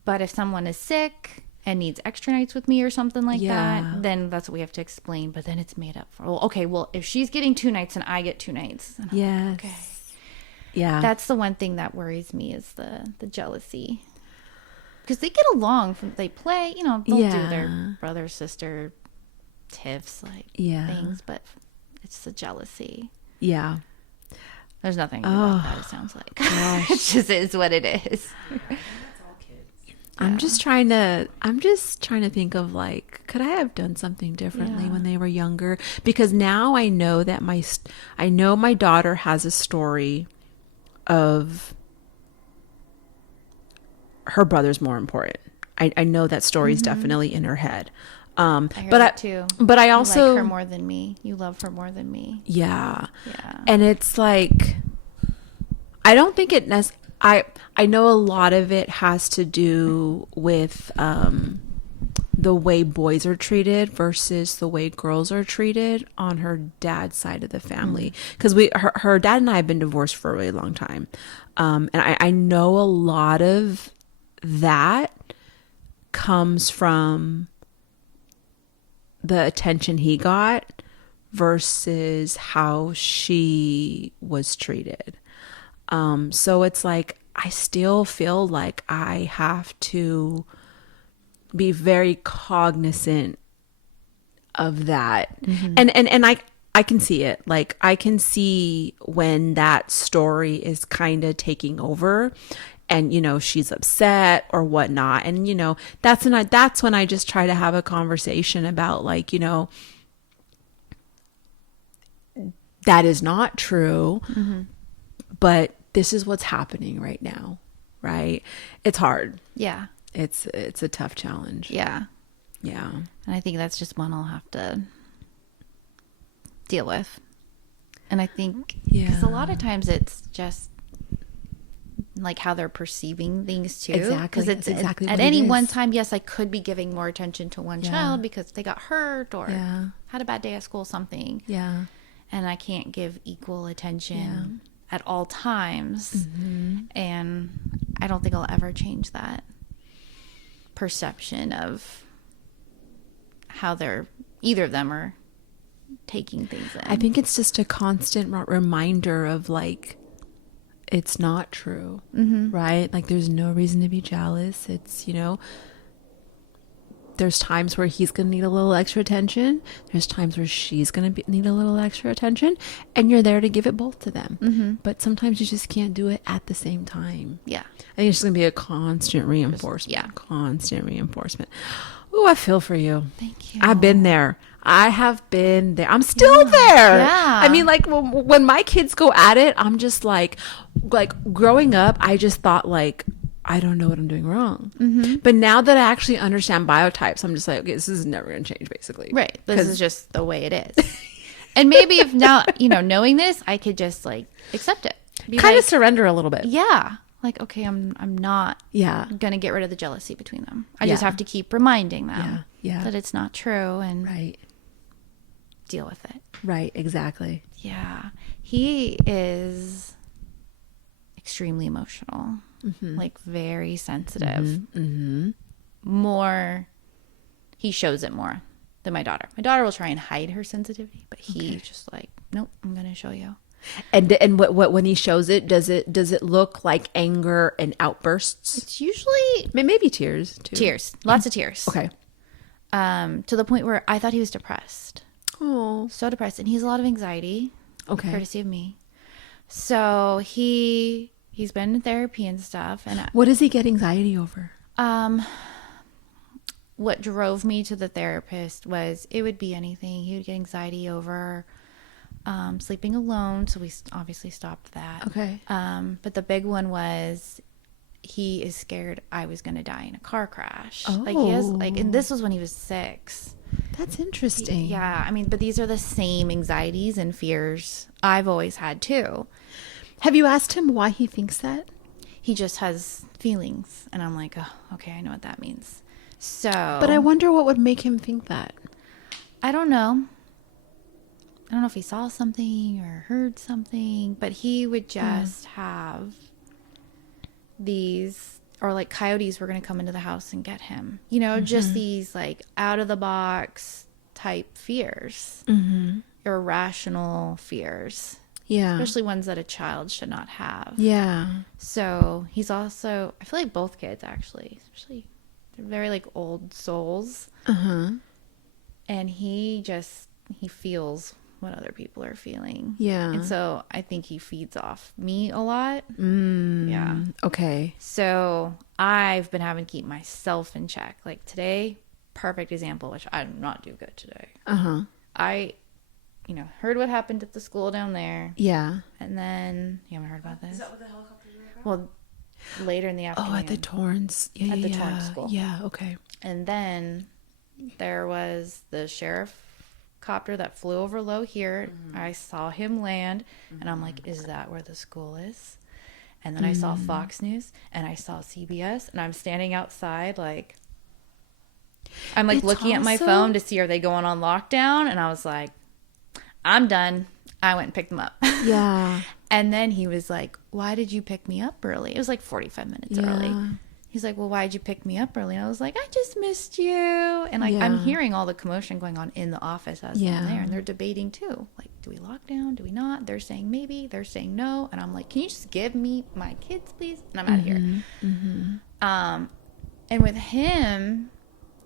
But if someone is sick and needs extra nights with me or something like that, then that's what we have to explain. But then it's made up for. Well, okay, well, if she's getting 2 nights and I get 2 nights. Yes. Okay. Yeah. That's the one thing that worries me is the jealousy. Because they get along. They play, they'll do their brother, sister, tiffs, like things. But It's the jealousy. Yeah. There's nothing about that, it sounds like. It just is what it is. I'm just trying to think of like, could I have done something differently when they were younger? Because now I know that my daughter has a story of her brother's more important. I know that story is definitely in her head. I hear that too. But I You also like her more than me. You love her more than me. Yeah. Yeah. And it's like, I don't think it I know a lot of it has to do with the way boys are treated versus the way girls are treated on her dad's side of the family. Because her dad and I have been divorced for a really long time. And I know a lot of that comes from the attention he got versus how she was treated. So it's like, I still feel like I have to be very cognizant of that. And I can see it. Like, I can see when that story is kind of taking over and, you know, she's upset or whatnot. And, you know, that's when I just try to have a conversation about, like, you know, that is not true, but this is what's happening right now, right? It's hard. Yeah. It's a tough challenge. Yeah. Yeah. And I think that's just one I'll have to deal with. And I think, because a lot of times it's just like how they're perceiving things too. Exactly. Because it's That's exactly at what any it is. one time, yes, I could be giving more attention to one Yeah. child because they got hurt or Yeah. had a bad day at school, something. Yeah. And I can't give equal attention at all times. And I don't think I'll ever change that perception of how either of them are taking things in. I think it's just a constant reminder of, like, it's not true, right? Like, there's no reason to be jealous. It's, you know, there's times where he's going to need a little extra attention. There's times where she's going to need a little extra attention. And you're there to give it both to them. But sometimes you just can't do it at the same time. Yeah. I think it's just going to be a constant reinforcement. yeah. Constant reinforcement. Oh, I feel for you. Thank you. I've been there. I have been there. I'm still there. Yeah. I mean, like, when my kids go at it, I'm just like growing up, I just thought, like, I don't know what I'm doing wrong. But now that I actually understand biotypes, I'm just like, okay, this is never going to change, basically. Right. This is just the way it is. And maybe if now, you know, knowing this, I could just like accept it. Be Kind like, of surrender a little bit. yeah. Like, okay, I'm not Yeah. going to get rid of the jealousy between them. I just Yeah. have to keep reminding them Yeah. that it's not true and Right. deal with it. Right. Exactly. Yeah. He is extremely emotional, like very sensitive. More, he shows it more than my daughter. My daughter will try and hide her sensitivity, but he's just like, nope, I'm going to show you. And what when he shows it, does it look like anger and outbursts? It's usually Maybe tears too. tears, lots of tears. Okay. To the point where I thought he was depressed. Oh. So depressed. And he has a lot of anxiety. Okay. Courtesy of me. So he's been in therapy and stuff. And What does he get anxiety over? what drove me to the therapist was it would be anything. He would get anxiety over sleeping alone. So we obviously stopped that. Okay. But the big one was he is scared I was going to die in a car crash. Like he has and this was when he was 6. That's interesting. Yeah. I mean, but these are the same anxieties and fears I've always had too. Have you asked him why he thinks that? He just has feelings. And I'm like, oh, okay, I know what that means. So. But I wonder what would make him think that. I don't know. I don't know if he saw something or heard something, but he would just have these, or like coyotes were going to come into the house and get him. You know, just these like out of the box type fears, irrational fears. Yeah. Especially ones that a child should not have. Yeah. So he's also, I feel like both kids actually, especially they're very like old souls. And he feels what other people are feeling. Yeah. And so I think he feeds off me a lot. Yeah. Okay. So I've been having to keep myself in check. Like today, perfect example, which I did not do good today. I, heard what happened at the school down there. Yeah. And then, you haven't heard about this? Is that what the helicopter were about? Well, later in the afternoon. Oh, at the Torrance. Yeah, At the yeah, Torrance school. Yeah, okay. And then there was the sheriff copter that flew over low here. I saw him land, and I'm like, is that where the school is? And then I saw Fox News, and I saw CBS, and I'm standing outside like, I'm like It's looking at my also- phone to see are they going on lockdown, and I was like, I'm done. I went and picked them up. Yeah. And then he was like, why did you pick me up early? It was like 45 minutes early. Yeah. He's like, well, why'd you pick me up early? And I was like, I just missed you. And like, I'm Yeah. hearing all the commotion going on in the office as Yeah. I'm there. And they're debating too. Like, do we lock down? Do we not? They're saying maybe. They're saying no. And I'm like, can you just give me my kids, please? And I'm out of here. And with him,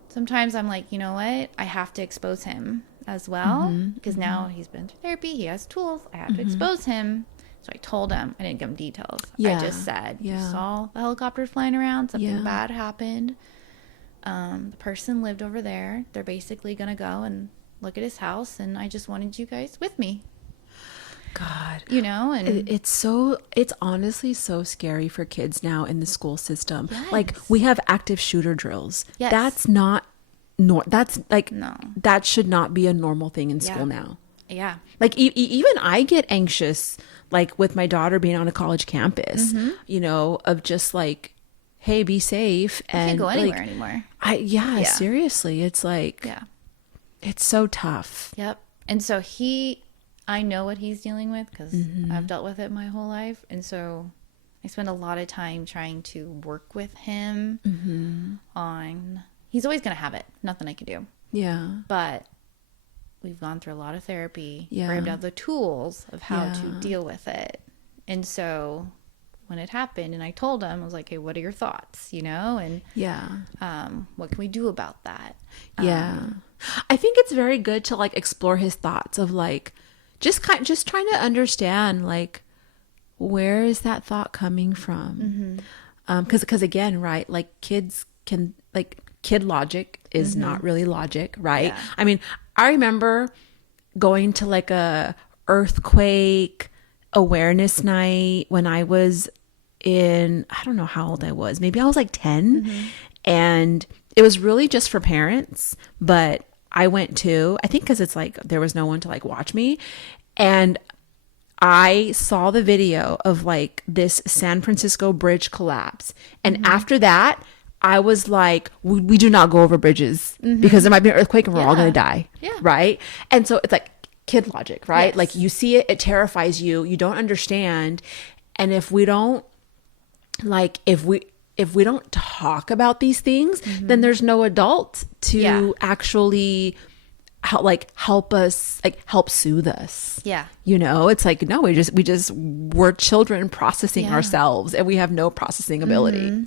sometimes I'm like, you know what? I have to expose him as well. Because now he's been through therapy. He has tools. I have to expose him. So I told him, I didn't give him details. Yeah. I just said, you Yeah. saw the helicopter flying around, something Yeah. bad happened. The person lived over there. They're basically going to go and look at his house. And I just wanted you guys with me, God. and It's honestly so scary for kids now in the school system. Yes. Like, we have active shooter drills. Yes. That's not, that's like, No. that should not be a normal thing in Yeah. school now. yeah. Like, even I get anxious, like with my daughter being on a college campus, of just like, hey, be safe. I And can't go like, anywhere anymore. Yeah, seriously. It's like, Yeah. it's so tough. Yep. And so I know what he's dealing with because I've dealt with it my whole life. And so I spend a lot of time trying to work with him on, he's always going to have it. Nothing I can do. Yeah. But we've gone through a lot of therapy Yeah. for him to have the tools of how to Yeah. deal with it. And so when it happened and I told him, I was like, hey, what are your thoughts? And Yeah. what can we do about that? Yeah. I think it's very good to like explore his thoughts of like just trying to understand like where is that thought coming from? Because again, right, like kids can like kid logic is not really logic, right? Yeah. I mean, I remember going to like a earthquake awareness night when I was I don't know how old I was. Maybe I was like 10. And it was really just for parents, but I went too. I think because it's like there was no one to like watch me. And I saw the video of like this San Francisco bridge collapse. And after that, I was like, we do not go over bridges because there might be an earthquake and we're all going to die. Yeah. Right. And so it's like kid logic, right? Yes. Like you see it, it terrifies you. You don't understand. And if we don't don't talk about these things, then there's no adult to actually help us, like help soothe us. Yeah. It's like, no, we're children processing ourselves and we have no processing ability.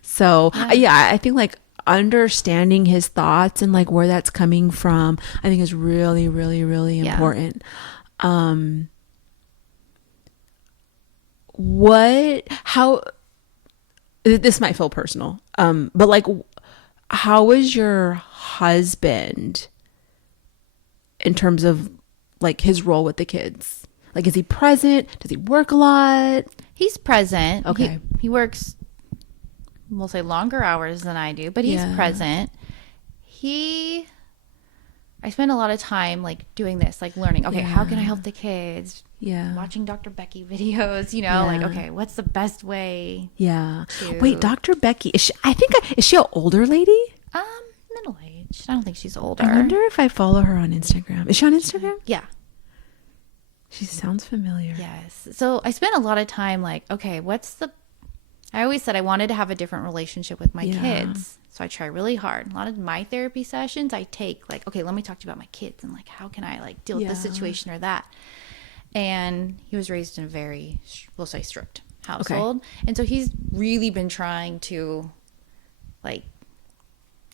So I think like understanding his thoughts and like where that's coming from, I think is really, really, really important. This might feel personal, but like, how is your husband in terms of like his role with the kids? Like, is he present? Does he work a lot? He's present. Okay. He works, we'll say, longer hours than I do, but he's present. I spend a lot of time like doing this, like learning, okay, how can I help the kids? Yeah. Watching Dr. Becky videos, like, okay, what's the best way? Yeah. To- Wait, Dr. Becky, is she an older lady? Middle aged. I don't think she's older. I wonder if I follow her on Instagram. Is she on Instagram? Yeah. She sounds familiar. Yes. So I spent a lot of time like, okay, I always said I wanted to have a different relationship with my kids. So I try really hard. A lot of my therapy sessions, I take like, okay, let me talk to you about my kids and like, how can I like deal with this situation or that? And he was raised in a very, we'll say, strict household. Okay. And so he's really been trying to like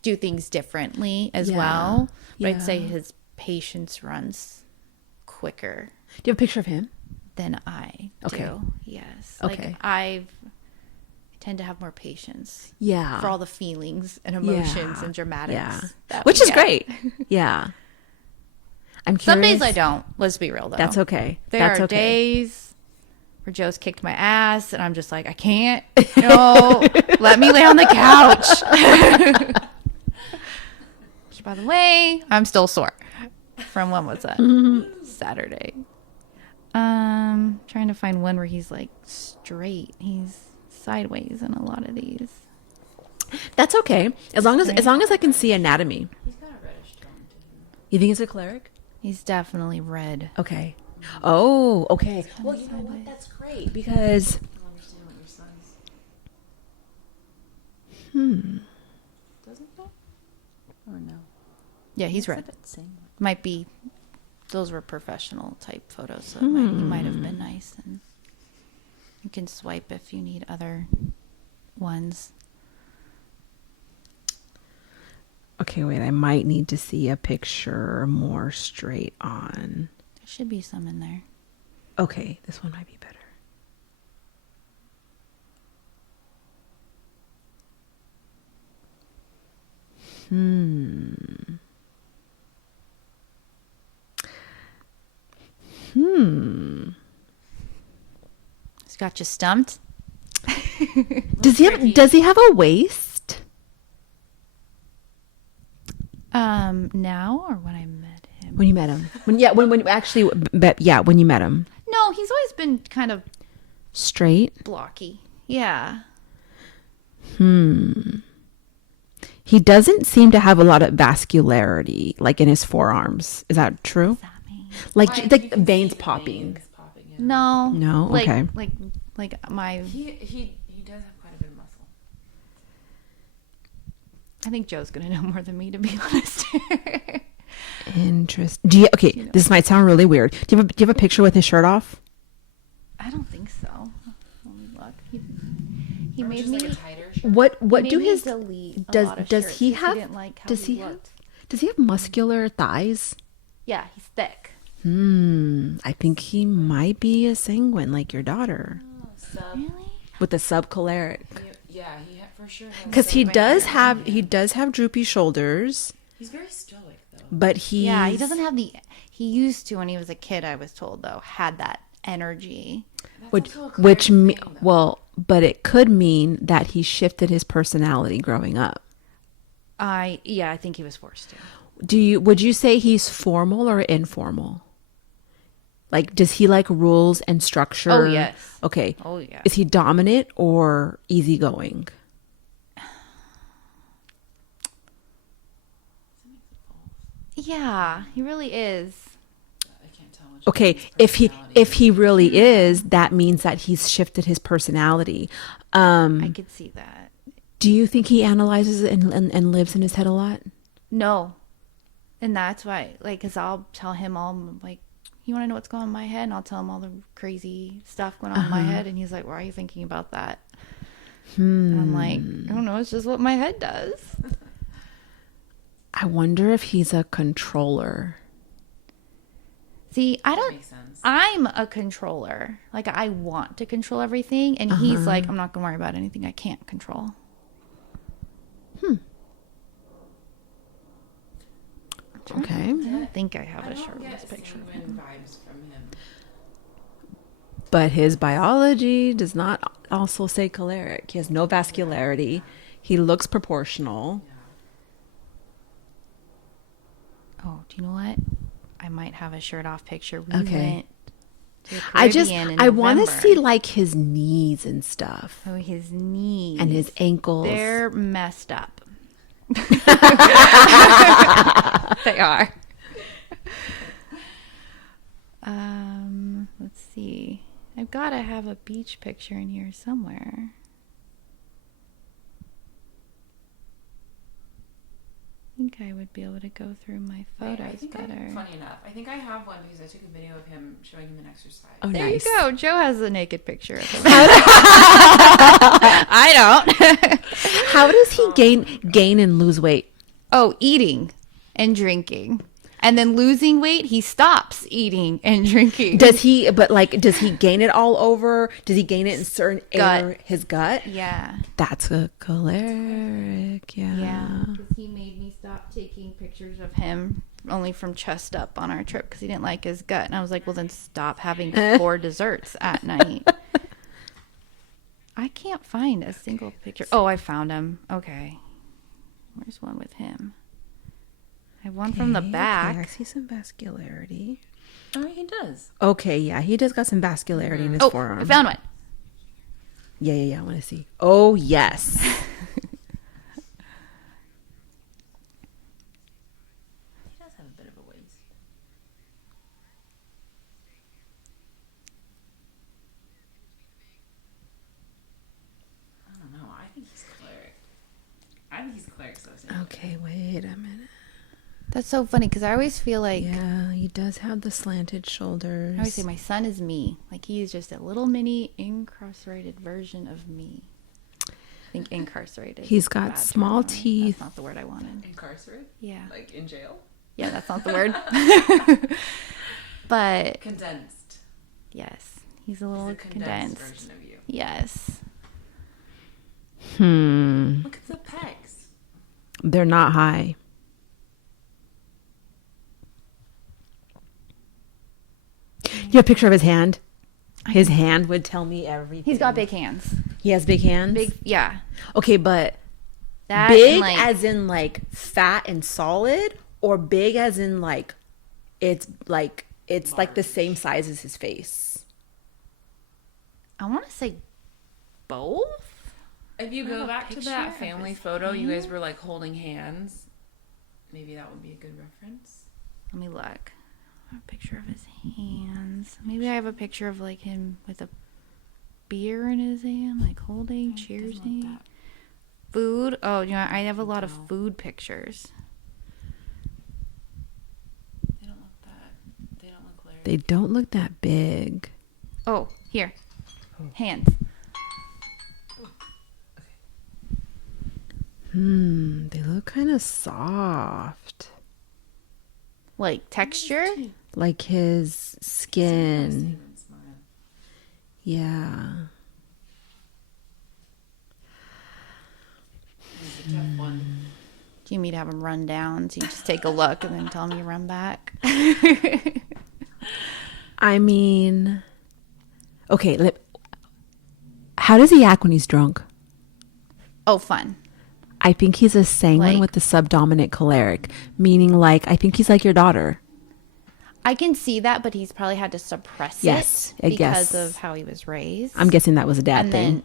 do things differently as well. But I'd say his patience runs quicker Do you have a picture of him? than I do. Okay. Yes. Okay. Like I tend to have more patience Yeah. for all the feelings and emotions Yeah. and dramatics. Yeah. that Which we is get. great. Yeah. I'm curious. Some days I don't. Let's be real though. That's okay. There That's are okay. days where Joe's kicked my ass and I'm just like, I can't. No, let me lay on the couch. Which, by the way, I'm still sore from when was that? Saturday. Trying to find one where he's like straight. He's sideways in a lot of these. That's okay. As long as I can see anatomy. He's got a reddish tone to him. You think it's a cleric? He's definitely red. Okay. Oh, okay. Well, you know what? That's great because I don't understand what your son's. Doesn't he? Or no? Yeah, he's red. Same. Might be. Those were professional type photos, so he might have been nice. And you can swipe if you need other ones. Okay, wait. I might need to see a picture more straight on. There should be some in there. Okay, this one might be better. He's got you stumped. Does he have a waist? Now or when I met him? When you met him? When you met him. No, he's always been kind of Straight? blocky. Yeah. He doesn't seem to have a lot of vascularity, like in his forearms. Is that true? That mean? Like You like can veins see the popping. veins popping in. No. No? Like, Okay. Like my. He does have quite a bit of muscle. I think Joe's gonna know more than me, to be honest. Interesting. This might sound really weird. Do you have a picture with his shirt off? I don't think so. Let me look. He Or made just me. like a tighter shirt. What made do me his delete a does lot of does shirts he 'cause have didn't like how does he looked. have muscular thighs? Yeah, he's thick. I think he might be a sanguine like your daughter Really? with a subcholeric. Yeah, for sure. has Because he some does variety. have droopy shoulders, He's very stoic though. but he Yeah, he doesn't have the. He used to when he was a kid. I was told though, had that energy. which also a cleric thing, though. well, but it could mean that he shifted his personality growing up. I think he was forced to. Would you say he's formal or informal? Like, does he like rules and structure? Oh, yes. Okay. Oh yeah. Is he dominant or easygoing? Yeah, he really is. I can't tell which Okay, one's personality. if he really is, that means that he's shifted his personality. I could see that. Do you think he analyzes and lives in his head a lot? No, and that's why, like, cause I'll tell him all like, you want to know what's going on in my head, and I'll tell him all the crazy stuff going on in my head, and he's like, why are you thinking about that? And I'm like, I don't know, it's just what my head does. I wonder if he's a controller. See, I don't. Makes sense. I'm a controller. Like, I want to control everything, and he's like, I'm not gonna worry about anything I can't control. Okay. I don't think I have I a don't shirtless get picture of sanguine him. vibes from him. But his biology does not also say choleric. He has no vascularity. He looks proportional. Oh, do you know what? I might have a shirt off picture. We Okay. went to the Caribbean in I want to November. see like his knees and stuff Oh, his knees and his ankles. They're messed up. They are. Let's see. I've got to have a beach picture in here somewhere. I think I would be able to go through my I photos think better. funny enough, I think I have one because I took a video of him showing him an exercise. Oh, There nice. you go. Joe has a naked picture of him. I don't. How does he gain and lose weight? Oh, eating and drinking. And then losing weight, he stops eating and drinking. Does he gain it all over? Does he gain it in certain Gut. his gut? Yeah. That's a choleric. Yeah. Because he made me stop taking pictures of him only from chest up on our trip because he didn't like his gut. And I was like, well, then stop having 4 desserts at night. I can't find a single picture. Oh, I found him. Okay. Where's one with him? I have one from the back. Okay, I see some vascularity. Oh, he does. Okay, yeah, he does got some vascularity in his forearm. I found one. Yeah. I want to see. Oh, yes. He does have a bit of a waist. I don't know. I think he's cleric. So Okay, wait a minute. That's so funny because I always feel like Yeah, he does have the slanted shoulders. I always say my son is me. Like he's just a little mini incarcerated version of me. I think incarcerated. He's is a got bad small term. teeth. That's not the word I wanted. Incarcerate? Yeah. Like in jail? Yeah, that's not the word. But Condensed. yes, he's a little He's a condensed condensed. version of you. Yes. Look at the pecs. They're not high. You have a picture of his hand? His hand would tell me everything. He's got big hands. He has big hands? Big, yeah. Okay, but That big and, like, as in like fat and solid, or big as in like it's like the same size as his face? I want to say both. If you I go have a back to picture that of family his photo, you guys hand. were like holding hands. Maybe that would be a good reference. Let me look. I have a picture of his hands. Maybe I have a picture of like him with a beer in his hand, like holding, cheersing. Food. Oh, you know, I have a lot of food pictures. They don't look that. They don't look Larry. They don't look that big. Oh, here. Hands. They look kind of soft. Like texture. Like his skin. Smile. Yeah. It's a tough one. Do you need me to have him run down so you just take a look and then tell him you run back? I mean, okay, how does he act when he's drunk? Oh, fun. I think he's a sanguine Like- with the subdominant choleric, meaning like I think he's like your daughter. I can see that, but he's probably had to suppress Yes, it I because guess. of how he was raised. I'm guessing that was a dad and thing. then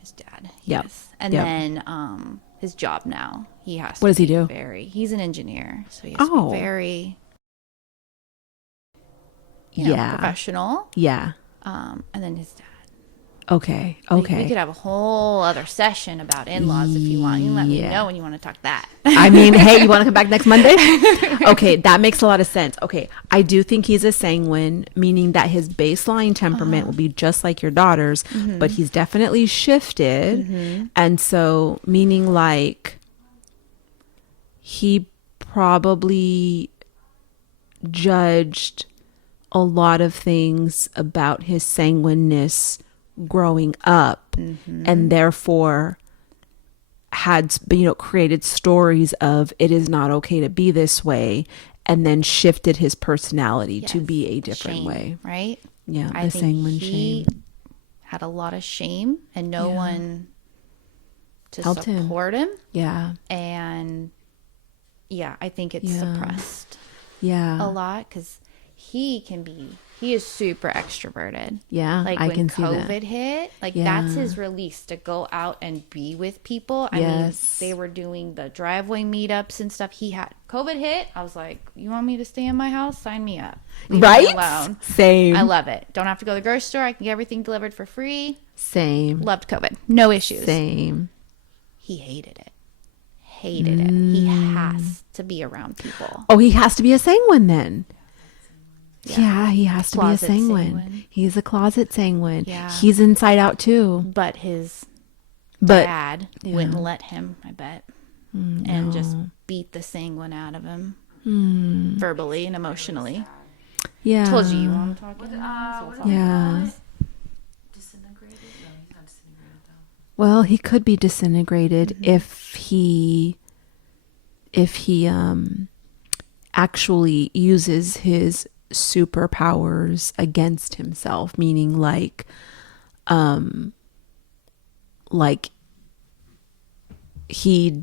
his dad. Yep. Yes. And Yep. then his job now. He has What to does he be do? he's an engineer, so he has to Oh. be very you know, Yeah. professional. Yeah. And then his dad. Okay. We Okay. could have a whole other session about in-laws if you want. You can let me Yeah. know when you want to talk that. I mean, hey, you want to come back next Monday? Okay, that makes a lot of sense. Okay, I do think he's a sanguine, meaning that his baseline temperament will be just like your daughter's, but he's definitely shifted. And so, meaning like he probably judged a lot of things about his sanguineness growing up and therefore had created stories of it is not okay to be this way and then shifted his personality to Yes. be a different Shame, way. right? Yeah, I the think sanguine he shame. had a lot of shame and no Yeah. one to Helped him. support him. Yeah. And yeah, I think it's Yeah. suppressed Yeah. a lot because he is super extroverted. Yeah, Like I when can see that. COVID hit, like Yeah. that's his release to go out and be with people. I mean, Yes. they were doing the driveway meetups and stuff. He had COVID hit. I was like, you want me to stay in my house? Sign me up. Leave me Right? alone. Same. I love it. Don't have to go to the grocery store. I can get everything delivered for free. Same. Loved COVID. No issues. Same. He hated it. Hated it. He has to be around people. Oh, he has to be a sanguine then. Yeah, he has to be a Closet sanguine. sanguine. He's a closet sanguine. Yeah. He's inside out too. But his But dad wouldn't let him, I bet. And just beat the sanguine out of him verbally and emotionally. Yeah. Told you want to talk. Yeah. Disintegrated? No, he's not disintegrated though. Well, he could be disintegrated if he actually uses his superpowers against himself, meaning like he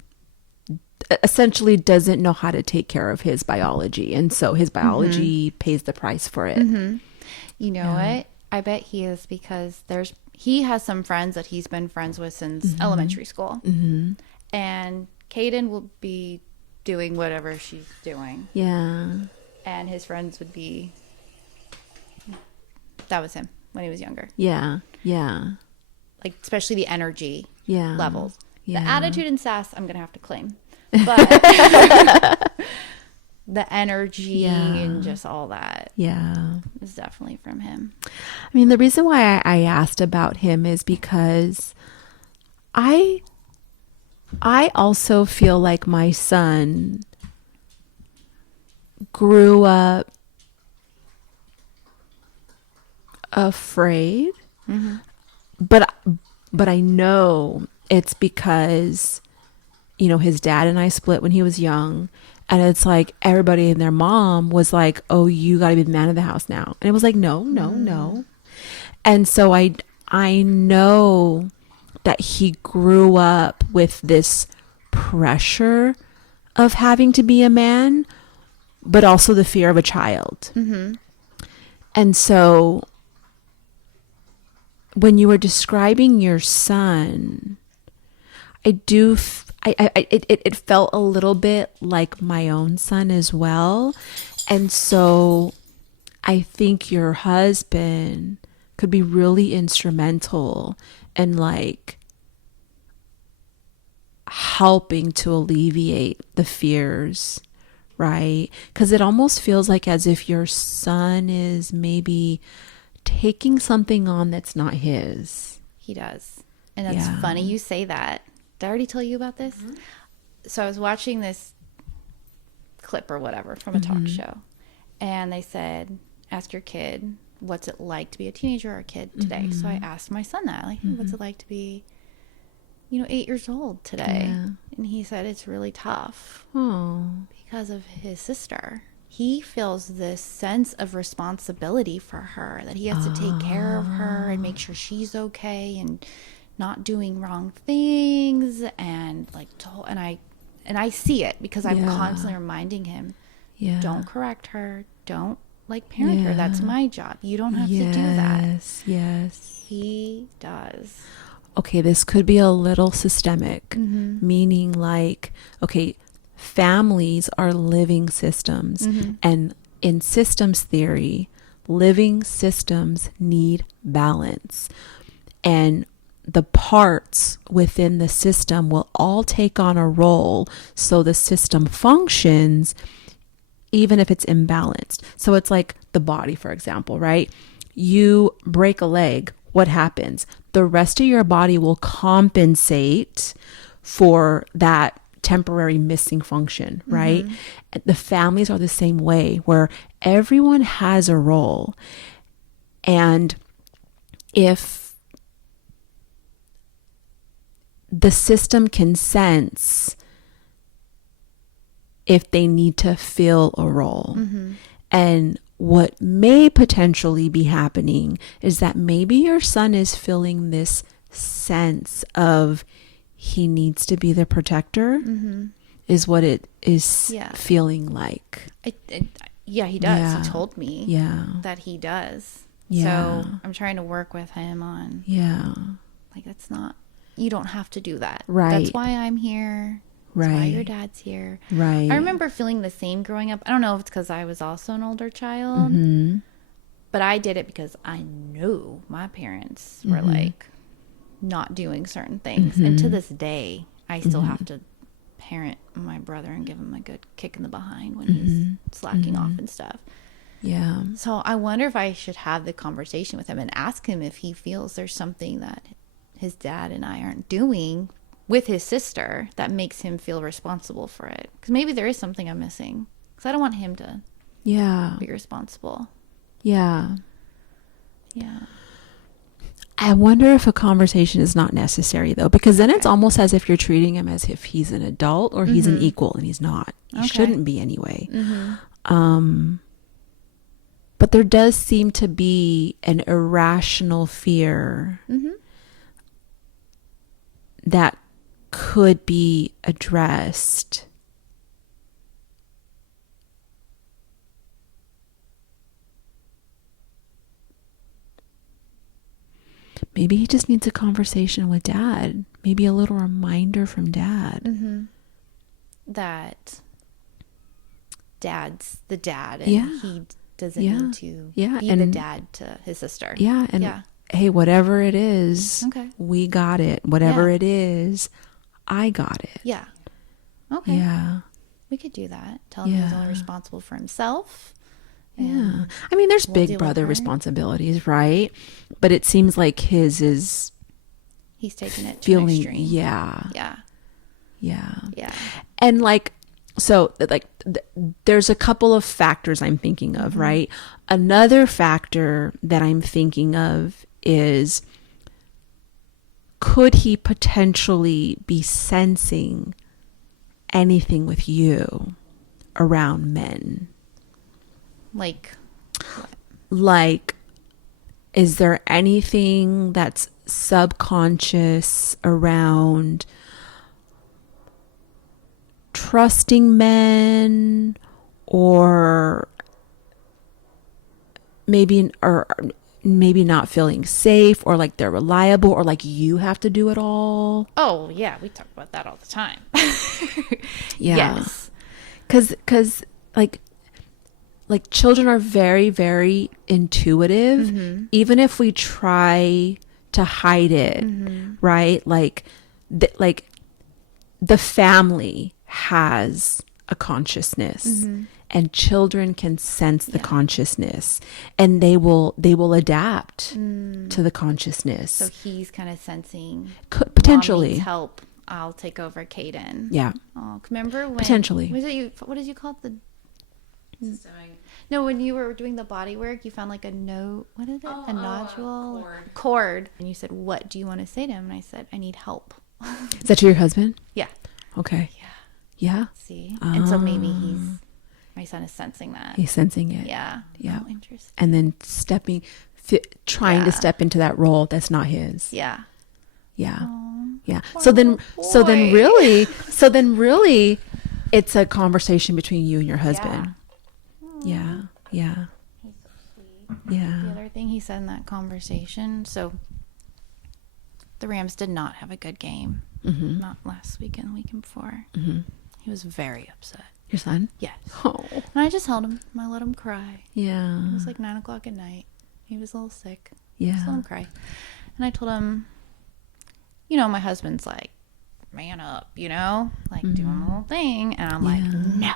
essentially doesn't know how to take care of his biology, and so his biology pays the price for it. You know what? I bet he is, because he has some friends that he's been friends with since elementary school. And Kaden will be doing whatever she's doing. Yeah. And his friends would be, that was him when he was younger. Yeah. Yeah. Like, especially the energy Yeah. levels. Yeah. The attitude and sass, I'm going to have to claim. But the energy and just all that is definitely from him. I mean, the reason why I asked about him is because I also feel like my son grew up afraid, but I know it's because, you know, his dad and I split when he was young, and it's like everybody and their mom was like, "Oh, you got to be the man of the house now," and it was like, no. And so I know that he grew up with this pressure of having to be a man, but also the fear of a child. And so when you were describing your son, it felt a little bit like my own son as well. And so I think your husband could be really instrumental in like helping to alleviate the fears, right? Because it almost feels like as if your son is maybe taking something on that's not his. He does. And that's funny you say that. Did I already tell you about this? So I was watching this clip or whatever from a talk show, and they said, ask your kid, what's it like to be a teenager or a kid today? So I asked my son that, like, hey, what's it like to be, 8 years old today? And he said it's really tough because of his sister. He feels this sense of responsibility for her, that he has to take care of her and make sure she's okay and not doing wrong things, and like, and I see it because I'm constantly reminding him, don't correct her, don't like parent her. That's my job. You don't have to do that. Yes. He does. Okay, this could be a little systemic, meaning like, okay, families are living systems, and in systems theory, living systems need balance, and the parts within the system will all take on a role so the system functions even if it's imbalanced. So it's like the body, for example, right? You break a leg, what happens? The rest of your body will compensate for that temporary missing function, right? The families are the same way, where everyone has a role. And if the system can sense if they need to fill a role. And what may potentially be happening is that maybe your son is feeling this sense of he needs to be the protector, is what it is feeling like. He does. He told me that he does. Yeah. So I'm trying to work with him on, like, that's not, you don't have to do that. Right. That's why I'm here. That's why your dad's here. Right. I remember feeling the same growing up. I don't know if it's because I was also an older child, but I did it because I knew my parents were like not doing certain things. And to this day, I still have to parent my brother and give him a good kick in the behind when he's slacking off and stuff. Yeah. So I wonder if I should have the conversation with him and ask him if he feels there's something that his dad and I aren't doing with his sister that makes him feel responsible for it. Because maybe there is something I'm missing. Because I don't want him to Yeah. be responsible. Yeah. Yeah. I wonder if a conversation is not necessary though, because then it's almost as if you're treating him as if he's an adult or he's an equal, and he's not. He shouldn't be anyway. But there does seem to be an irrational fear that could be addressed. Maybe he just needs a conversation with dad. Maybe a little reminder from dad. That dad's the dad, and he doesn't need to be the dad to his sister. Yeah, and hey, whatever it is, we got it. Whatever it is, I got it. Yeah. Okay. Yeah. We could do that. Tell him he's only responsible for himself. Yeah. I mean, there's big brother responsibilities, right? But it seems like his is he's taking it to an extreme. Yeah. Yeah. Yeah. Yeah. And like, so like there's a couple of factors I'm thinking of, right? Another factor that I'm thinking of is, could he potentially be sensing anything with you around men? Like, is there anything that's subconscious around trusting men, or maybe not feeling safe, or like they're reliable, or like you have to do it all? Oh yeah, we talk about that all the time. Yeah. Yes. Cause like children are very, very intuitive, even if we try to hide it, right? Like the family has a consciousness, and children can sense the consciousness, and they will adapt to the consciousness. So he's kind of sensing potentially Mom needs help. I'll take over Caden. Yeah. Oh, remember when potentially was it you? What did you call it? No, when you were doing the body work, you found like a note. What is it? A nodule? Cord. And you said, "What do you want to say to him?" And I said, "I need help." Is that to your husband? Yeah. Okay. Yeah. See? And so maybe my son is sensing that. He's sensing it. Yeah. Yeah. Oh, interesting. And then trying to step into that role that's not his. Yeah. Yeah. Aww. Yeah. So then really it's a conversation between you and your husband. Yeah. Yeah. He's so sweet. Yeah. The other thing he said in that conversation, so the Rams did not have a good game. Not last weekend, the weekend before. He was very upset. Your son? Yes. Oh. And I just held him. I let him cry. Yeah. It was like 9:00 at night. He was a little sick. Yeah. Just let him cry. And I told him, you know, my husband's like, man up, you know, like doing the whole thing. And I'm like, no.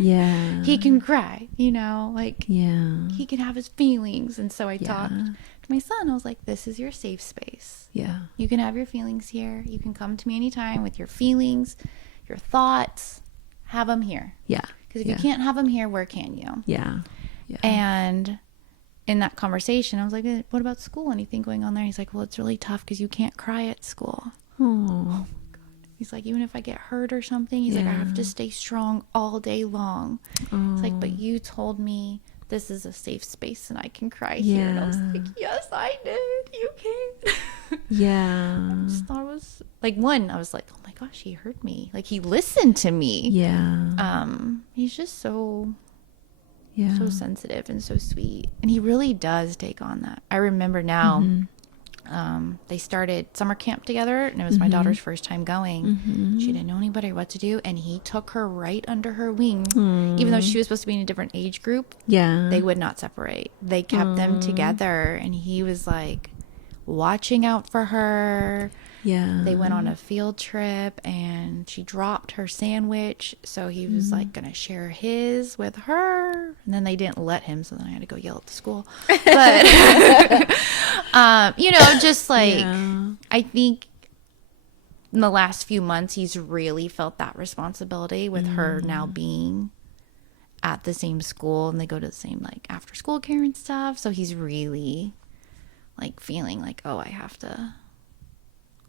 Yeah. He can cry, you know, like he can have his feelings. And so I talked to my son. I was like, this is your safe space. Yeah. You can have your feelings here. You can come to me anytime with your feelings, your thoughts. Have them here. Yeah. Because if you can't have them here, where can you? Yeah. And in that conversation, I was like, what about school? Anything going on there? He's like, well, it's really tough because you can't cry at school. Oh. He's like, even if I get hurt or something, he's like, I have to stay strong all day long. It's like, but you told me this is a safe space and I can cry here. And I was like, yes, I did. You can. Yeah. I just thought it was like, I was like, oh my gosh, he heard me. Like, he listened to me. Yeah. He's just so sensitive and so sweet. And he really does take on that. I remember now, they started summer camp together, and it was my daughter's first time going. She didn't know anybody or what to do, and he took her right under her wing. Even though she was supposed to be in a different age group, they would not separate. They kept them together, and he was like watching out for her. They went on a field trip, and she dropped her sandwich, so he was like gonna share his with her, and then they didn't let him, so then I had to go yell at the school. But you know, just like I think in the last few months he's really felt that responsibility with her now being at the same school, and they go to the same like after school care and stuff. So he's really like feeling like, oh, I have to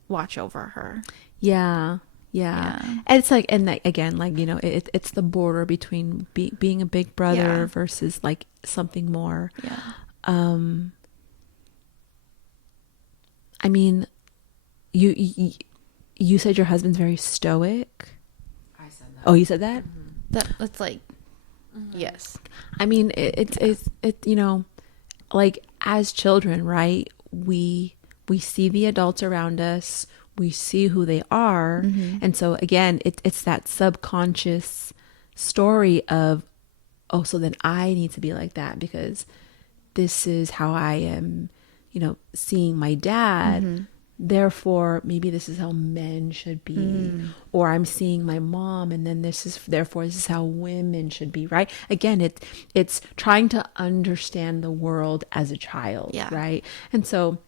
watch over her. Yeah. And it's like, and like, again, like, you know, it's the border between being a big brother versus like something more. Yeah. I mean, you said your husband's very stoic. I said that. Oh, you said that? That's like, yes. I mean, it's you know, like as children, right? We see the adults around us, we see who they are, and so again, it's that subconscious story of, oh, so then I need to be like that because this is how I am, you know, seeing my dad. Therefore, maybe this is how men should be, or I'm seeing my mom, and then this is how women should be, right? Again, it's trying to understand the world as a child, right? And so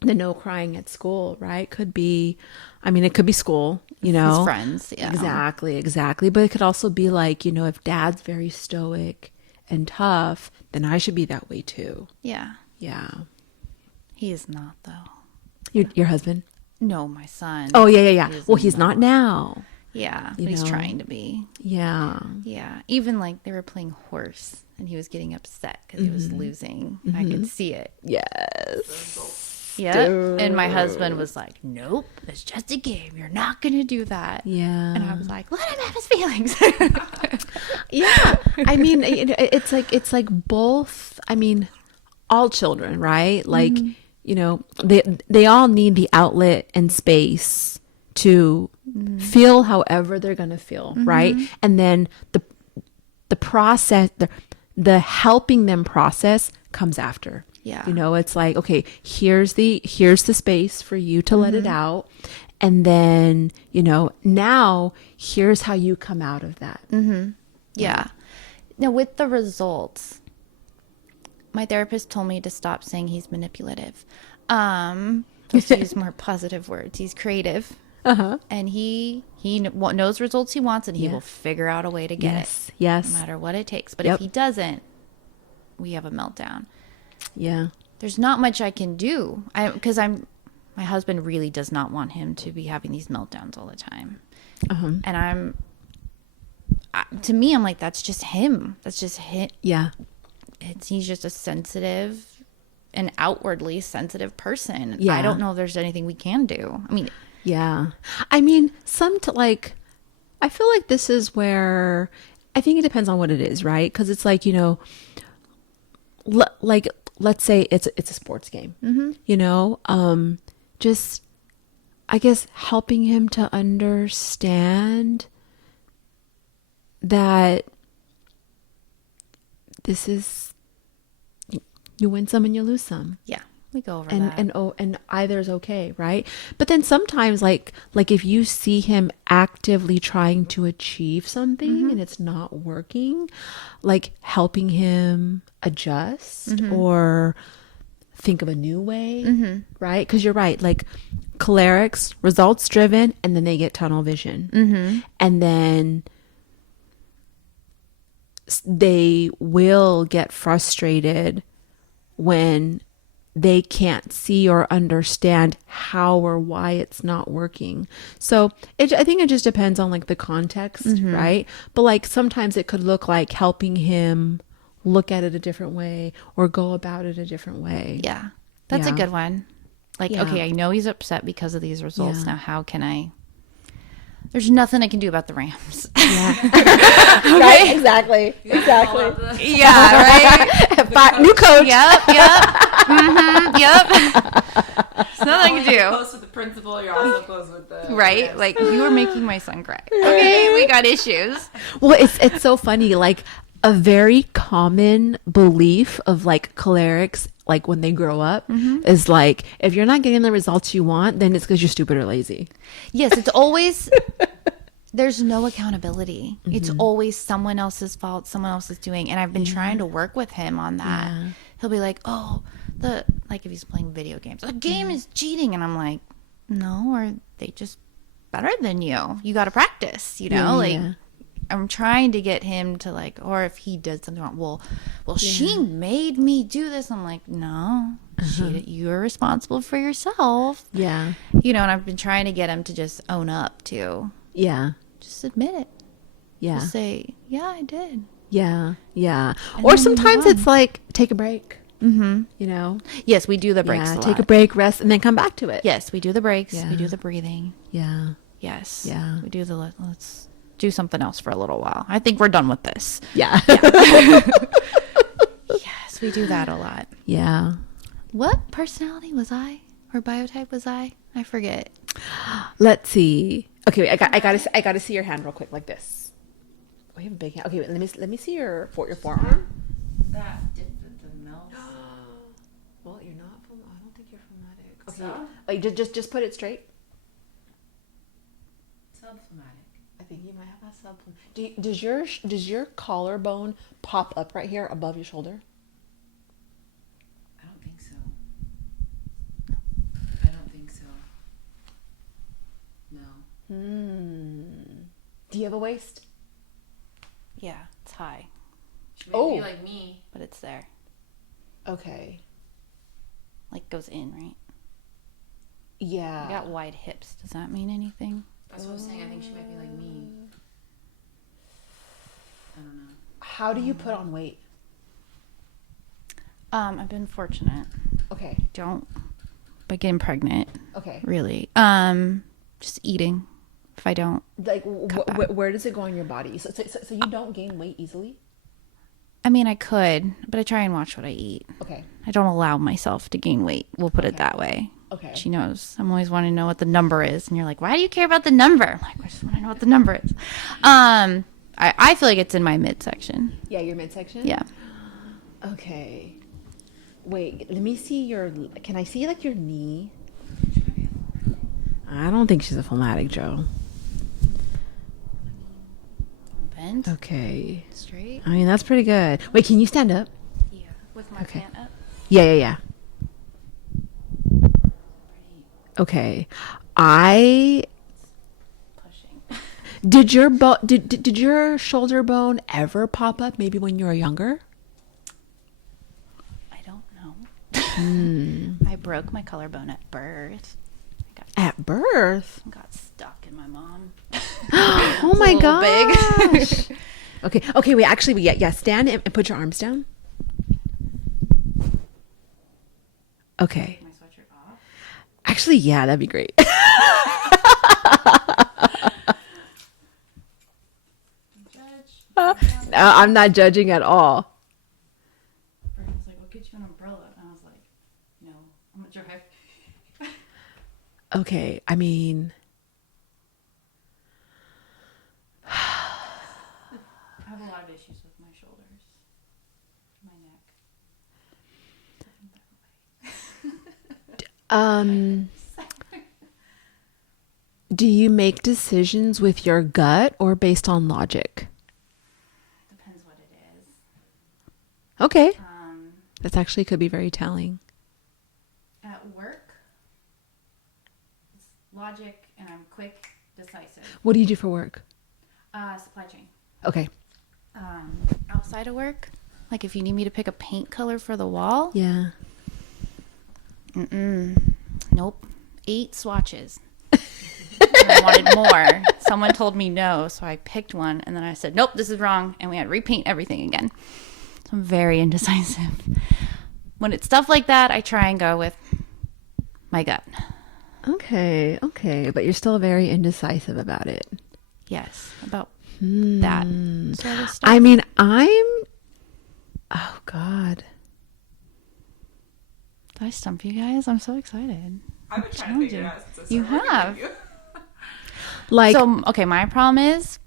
the no crying at school, right, could be, I mean, it could be school, you know, His friends, exactly, but it could also be like, you know, if dad's very stoic and tough, then I should be that way too. Yeah. He is not though. Your husband? No, my son. Oh, yeah. Well, he's not now. Yeah, You but he's know? trying to be. Yeah. Yeah, even like they were playing horse and he was getting upset because he was losing. I could see it. Yes. Yeah. And my husband was like, nope, it's just a game. You're not going to do that. Yeah. And I was like, let him have his feelings. Yeah. I mean, it's like both, I mean, all children, right? Like, you know, they all need the outlet and space to feel however they're going to feel, right? And then the process, the helping them process comes after. Yeah. You know, it's like, okay, here's the space for you to let it out. And then, you know, now here's how you come out of that. Yeah. Now, with the results, my therapist told me to stop saying he's manipulative. Let's use more positive words. He's creative. And he knows results he wants, and he will figure out a way to get it. Yes. No matter what it takes. But if he doesn't, we have a meltdown. Yeah. There's not much I can do. My husband really does not want him to be having these meltdowns all the time. And to me, I'm like, that's just him. That's just him. Yeah. He's just a sensitive and outwardly sensitive person. Yeah. I don't know if there's anything we can do. I mean, yeah. I mean, I feel like this is where, I think it depends on what it is, right? Because it's like, you know, like, let's say it's a sports game, you know, just, I guess, helping him to understand that this is, you win some and you lose some. yeah, we go over that. And either is okay, right? But then sometimes, like if you see him actively trying to achieve something and it's not working, like helping him adjust or think of a new way, right? Because you're right, like cholerics, results driven, and then they get tunnel vision, and then they will get frustrated when they can't see or understand how or why it's not working. So I think it just depends on like the context, right? But like sometimes it could look like helping him look at it a different way or go about it a different way. Yeah, that's a Yeah. good one. Like, Yeah. okay, I know he's upset because of these results. Yeah. Now, how can I? There's nothing I can do about the Rams. Right? Exactly. Yeah, right. New coach. Yep. There's nothing I can do. Close with the principal, you're also close with the Right? Like, you were making my son cry. Okay, we got issues. Well, it's so funny. Like a very common belief of like cholerics, like when they grow up, is like, if you're not getting the results you want, then it's because you're stupid or lazy. Yes, it's always, there's no accountability. It's always someone else's fault, someone else is doing. And I've been trying to work with him on that. Yeah. He'll be like, oh, like if he's playing video games, the game is cheating. And I'm like, no, are they just better than you? You got to practice, you know? Yeah. I'm trying to get him to like, or if he did something wrong, well, she made me do this. I'm like, no, you're responsible for yourself. Yeah. You know, and I've been trying to get him to just own up to. Yeah. Just admit it. Yeah. Just say, yeah, I did. Yeah. Yeah. And Or then move sometimes on. it's like, take a break, Mm-hmm. you know? Yes, we do the breaks Yeah. a Take a lot. break, rest, and then come back to it. Yes, we do the breaks. Yeah. We do the breathing. Yeah. Yes. Yeah. We do the let's do something else for a little while. I think we're done with this. Yeah. Yes, we do that a lot. Yeah. What personality was I? Or biotype was I? I forget. Let's see. Okay, wait, I gotta see your hand real quick, like this. Oh, you have a big hand. Okay, wait, let me see your forearm. That dip the milk. Well, you're not. I don't think you're phlegmatic. Okay, Sub? wait, just put it straight. Subphlegmatic. I think you might have a subphlegmatic. Does your collarbone pop up right here above your shoulder? I don't think so. I don't think so. No. Do you have a waist? Yeah, it's high, She may Oh. be like me. but it's there. Okay. Like goes in, right? Yeah. I got wide hips. Does that mean anything? That's what I was saying. I think she might be like me. I don't know. How do you put on weight? I've been fortunate. Okay. Don't by getting pregnant, Okay. really. Just eating. If I don't, Like, Cut back. where does it go in your body? So you don't gain weight easily? I mean, I could, but I try and watch what I eat. Okay. I don't allow myself to gain weight. We'll put it Okay. that way. Okay. She knows. I'm always wanting to know what the number is, and you're like, "Why do you care about the number?" I'm like, "I just want to know what the number is." I feel like it's in my midsection. Yeah, your midsection? Yeah. Okay. Wait, let me see your. Can I see like your knee? I don't think she's a phlegmatic, Joe. Bent, Okay. straight. I mean, that's pretty good. Wait, can you stand up? Yeah. With my Okay. pant up. Yeah. Okay. Pushing. Did your did your shoulder bone ever pop up? Maybe when you were younger? I don't know. I broke my collarbone at birth. At birth? Got stuck in my mom. Oh my a little gosh. Okay. Wait. Actually, yeah. Stand and put your arms down. Okay. My sweatshirt off. Actually, yeah, that'd be great. Judge. No, I'm not judging at all. Brittany was like, "We'll get you an umbrella," and I was like, "No, I'm gonna drive." Okay, I mean, I have a lot of issues with my shoulders, my neck. do you make decisions with your gut or based on logic? Depends what it is. Okay, that actually could be very telling. At work, it's logic, and I'm quick, decisive. What do you do for work? Supply chain. Okay. Outside of work, like if you need me to pick a paint color for the wall, Yeah. nope. 8 swatches. And I wanted more. Someone told me no, so I picked one, and then I said, "Nope, this is wrong," and we had to repaint everything again. So I'm very indecisive. When it's stuff like that, I try and go with my gut. Okay. But you're still very indecisive about it. Yes, about that sort of stuff. I mean, oh God. Did I stump you guys? I'm so excited. I've been trying to figure it out since I You started have. working with Like, So, okay, my problem is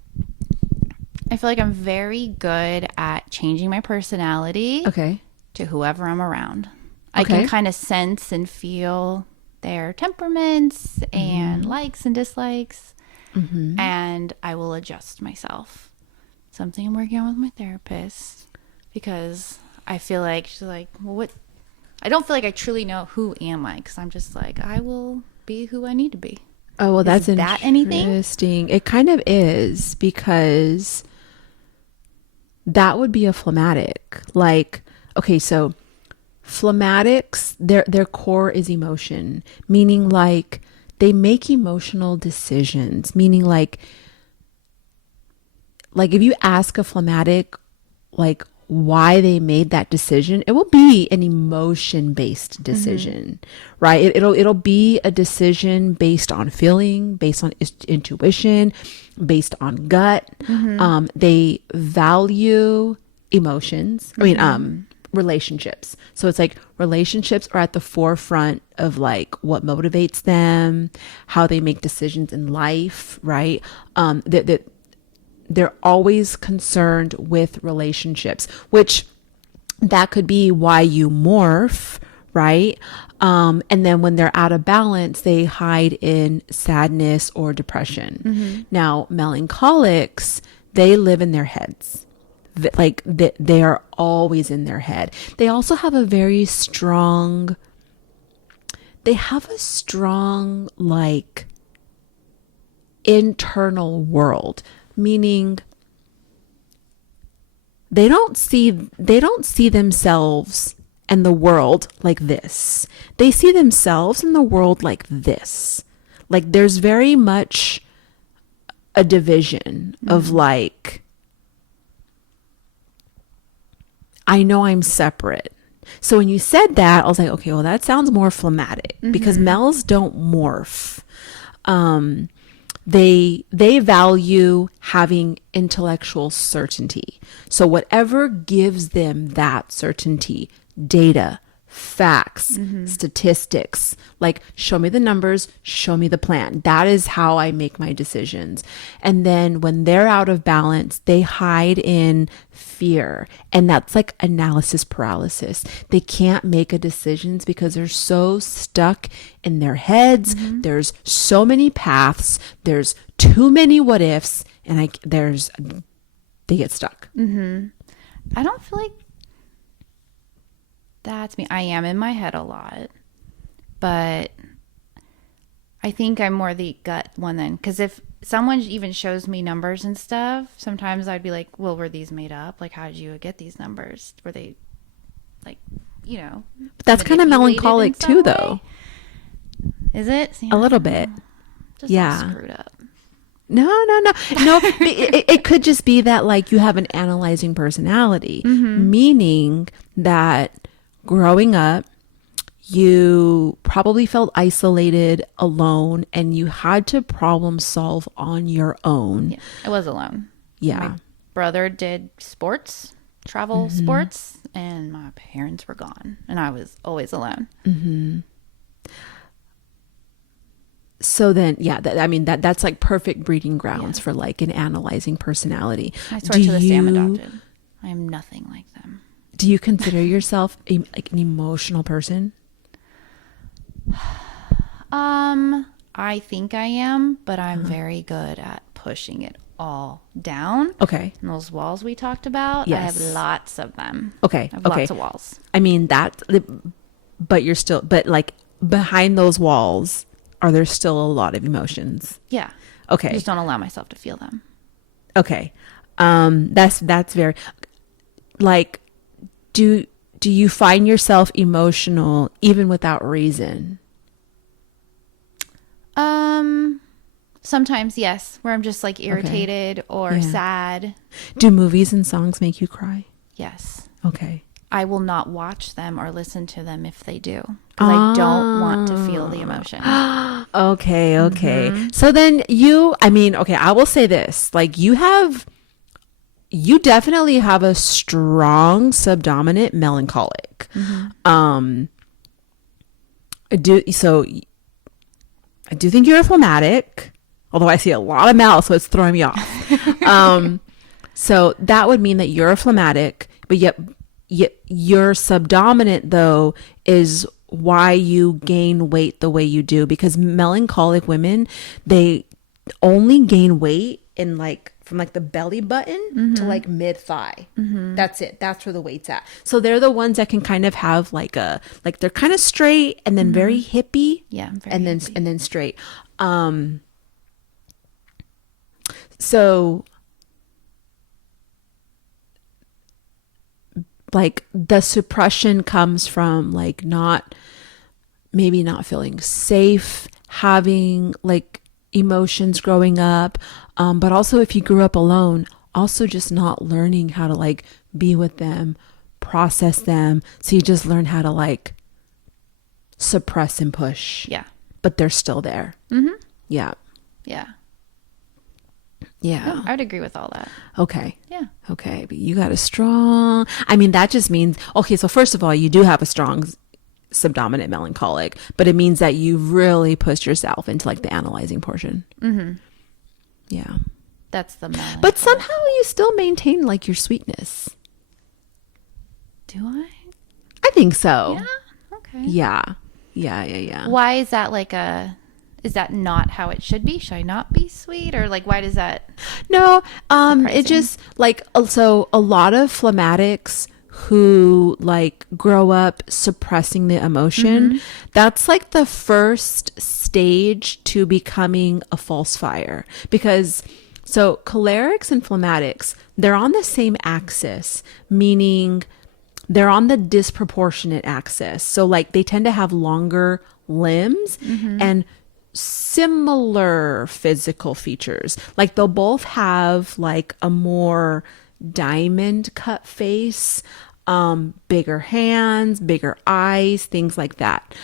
I feel like I'm very good at changing my personality okay. to whoever I'm around. I Okay. can kind of sense and feel their temperaments and likes and dislikes, and I will adjust myself. Something I'm working on with my therapist, because I feel like she's like, well, what? I don't feel like I truly know who am I, because I'm just like, I will be who I need to be. Oh, well, that's that anything? interesting. It kind of is, because that would be a phlegmatic. Like, okay, so phlegmatics, their core is emotion, meaning like they make emotional decisions, meaning like if you ask a phlegmatic like why they made that decision, it will be an emotion based decision, right? It'll be a decision based on feeling, based on intuition, based on gut. They value emotions. I mean, relationships. So it's like relationships are at the forefront of like what motivates them, how they make decisions in life, right? That they're always concerned with relationships, which that could be why you morph, right? And then when they're out of balance, they hide in sadness or depression. Now, melancholics, they live in their heads. Like they are always in their head. They also have a very strong, like internal world, meaning they don't see themselves and the world like this. They see themselves and the world like this. Like there's very much a division of like, I know I'm separate. So when you said that, I was like, okay, well, that sounds more phlegmatic because males don't morph. They value having intellectual certainty. So whatever gives them that certainty, data, facts, statistics, like show me the numbers, show me the plan. That is how I make my decisions. And then when they're out of balance, they hide in fear. And that's like analysis paralysis. They can't make a decisions because they're so stuck in their heads. There's so many paths. There's too many what ifs. And they get stuck. I don't feel like that's me. I am in my head a lot, but I think I'm more the gut one then. Because if someone even shows me numbers and stuff, sometimes I'd be like, well, were these made up? Like, how did you get these numbers? Were they like, But that's kind of melancholic too, though. Is it? See, A little bit. just Yeah. all screwed up. No. It could just be that like you have an analyzing personality, meaning that growing up, you probably felt isolated, alone, and you had to problem solve on your own. Yeah, I was alone. Yeah. My brother did sports, travel sports, and my parents were gone, and I was always alone. So then, yeah, that's like perfect breeding grounds for like an analyzing personality. I swear to this day I'm adopted. I am nothing like them. Do you consider yourself like an emotional person? I think I am, but I'm very good at pushing it all down. Okay. And those walls we talked about, I have lots of them. Okay. I have lots of walls. I mean but like behind those walls, are there still a lot of emotions? Yeah. Okay. I just don't allow myself to feel them. Okay. That's very like, do you find yourself emotional even without reason? Sometimes, yes, where I'm just like irritated or sad. Do movies and songs make you cry? Yes. Okay. I will not watch them or listen to them if they do, because I don't want to feel the emotion. Okay. So then I will say this, like you definitely have a strong subdominant melancholic. I do think you're a phlegmatic, although I see a lot of mouth, so it's throwing me off. So that would mean that you're a phlegmatic, but yet your subdominant though is why you gain weight the way you do, because melancholic women, they only gain weight in like from like the belly button to like mid thigh. That's it. That's where the weight's at. So they're the ones that can kind of have like they're kind of straight and then very hippie. Yeah. And then straight. So like the suppression comes from like maybe not feeling safe having like emotions growing up, but also if you grew up alone, also just not learning how to like be with them, process them, so you just learn how to like suppress and push. Yeah. But they're still there. Yeah. Yeah. Yeah. No, I would agree with all that. Okay. Yeah. Okay, but you got a strong, I mean, that just means, okay, so first of all, you do have a strong subdominant melancholic, but it means that you really pushed yourself into like the analyzing portion. Yeah. That's the melancholic. But somehow you still maintain like your sweetness. Do I? I think so. Yeah. Okay. Yeah. Yeah. Why is that is that not how it should be? Should I not be sweet? Or like, why does that? No, Surprising. it just like, also a lot of phlegmatics who like grow up suppressing the emotion, that's like the first stage to becoming a false fire. Because so cholerics and phlegmatics, they're on the same axis, meaning they're on the disproportionate axis. So like they tend to have longer limbs and similar physical features. Like they'll both have like a more diamond cut face, bigger hands, bigger eyes, things like that.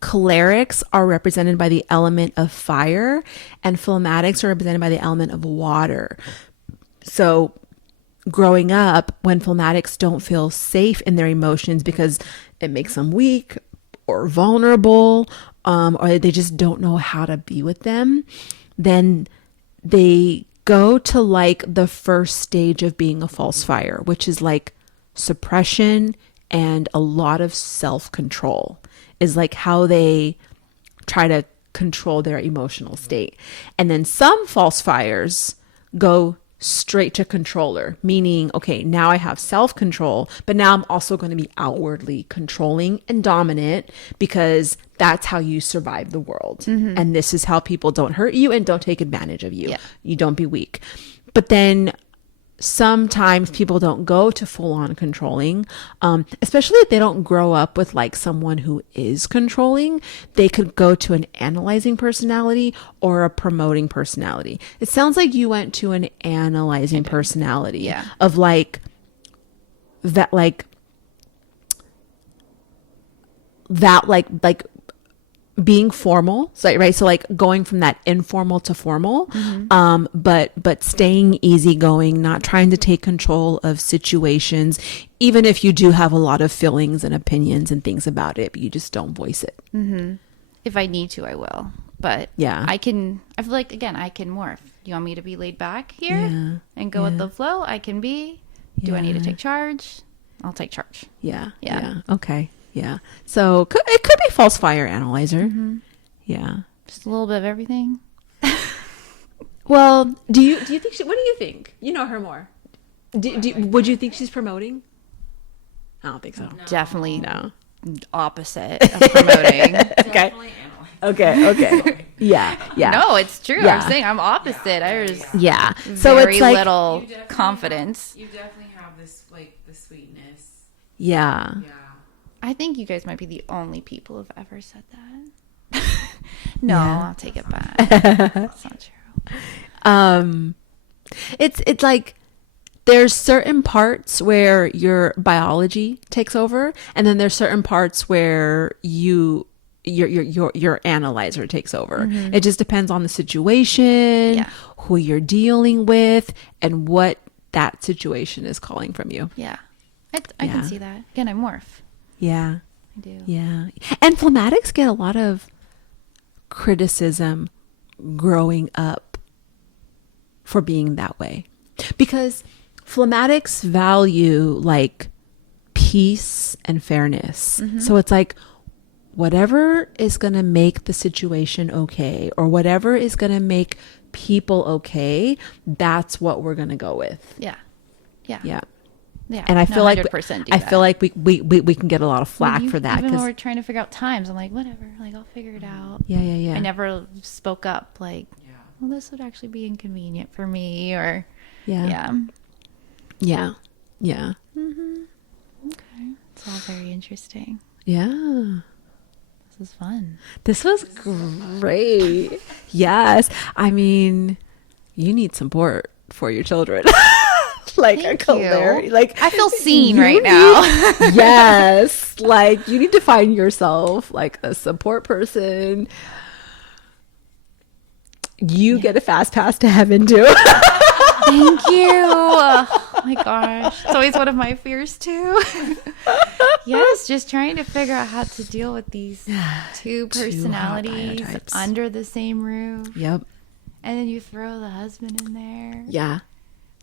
Cholerics are represented by the element of fire, and phlegmatics are represented by the element of water. So growing up, when phlegmatics don't feel safe in their emotions because it makes them weak or vulnerable, or they just don't know how to be with them, then they go to like the first stage of being a false fire, which is like suppression and a lot of self-control is like how they try to control their emotional state. And then some false fires go straight to controller, meaning, okay, now I have self-control, but now I'm also going to be outwardly controlling and dominant because that's how you survive the world. And this is how people don't hurt you and don't take advantage of you. Yeah. You don't be weak. But then sometimes people don't go to full on controlling, especially if they don't grow up with like someone who is controlling. They could go to an analyzing personality or a promoting personality. It sounds like you went to an analyzing personality. Yeah. Of like that, like being formal, so right, so like going from that informal to formal, but staying easygoing, not trying to take control of situations, even if you do have a lot of feelings and opinions and things about it, but you just don't voice it. If I need to, I will. But Yeah. I feel like, again, I can morph. Do you want me to be laid back here and go with the flow? I can be. Do I need to take charge? I'll take charge. Yeah. Yeah. Okay. Yeah. So it could be false fire analyzer. Yeah. Just a little bit of everything. Well, do you think what do you think? You know her more. Would you think she's promoting? I don't think so. Definitely No. opposite of promoting. Okay. Okay. Yeah. No, it's true. Yeah. I'm saying I'm opposite. There's Yeah. So very it's like, little You definitely confidence. You definitely have this, like, the sweetness. yeah. Yeah. I think you guys might be the only people who've ever said that. No, Yeah. I'll take it back. That's not true. It's like there's certain parts where your biology takes over, and then there's certain parts where your analyzer takes over. It just depends on the situation, Yeah. who you're dealing with, and what that situation is calling from you. Yeah. I Yeah. can see that. Again, I morph. Yeah. I do. Yeah. And phlegmatics get a lot of criticism growing up for being that way, because phlegmatics value like peace and fairness. So it's like whatever is going to make the situation okay, or whatever is going to make people okay, that's what we're going to go with. Yeah. Yeah. Yeah. Yeah. And I feel like 100% do I that. feel like we can get a lot of flack When for that, even when we're because trying to figure out times, I'm like, whatever. Like, I'll figure it out. yeah. I never spoke up like, Yeah. well, this would actually be inconvenient for me, or Yeah. yeah. Yeah. Yeah. Okay. It's all very interesting. Yeah. This is fun. This was great. Yes. I mean, you need support for your children. Like Thank a hilarious, you. like I feel seen you right now. Yes. Like you need to find yourself like a support person. You get a fast pass to heaven too. Thank you. Oh my gosh. It's always one of my fears too. Yes, just trying to figure out how to deal with these two personalities biotypes. under the same roof. Yep. And then you throw the husband in there. Yeah.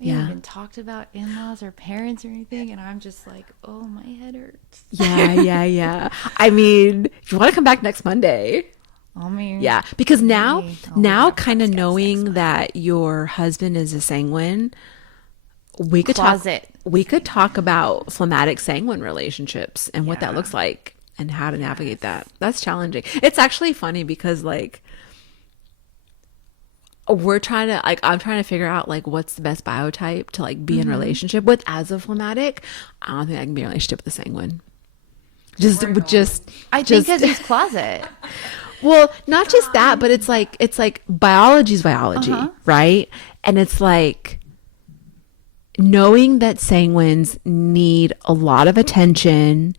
We haven't Yeah. even talked about in-laws or parents or anything, and I'm just like, oh, my head hurts. Yeah. I mean, if you want to come back next Monday. I mean, Yeah, because now maybe. Oh, we have kind of podcast knowing next that your husband is a sanguine, we could Closet. talk about phlegmatic sanguine relationships and what that looks like and how to navigate that. That's challenging. It's actually funny because like I'm trying to figure out like what's the best biotype to like be in relationship with as a phlegmatic. I don't think I can be in a relationship with a sanguine. I think because he's closet. Well, not just that, but it's like biology's biology, right? And it's like knowing that sanguines need a lot of attention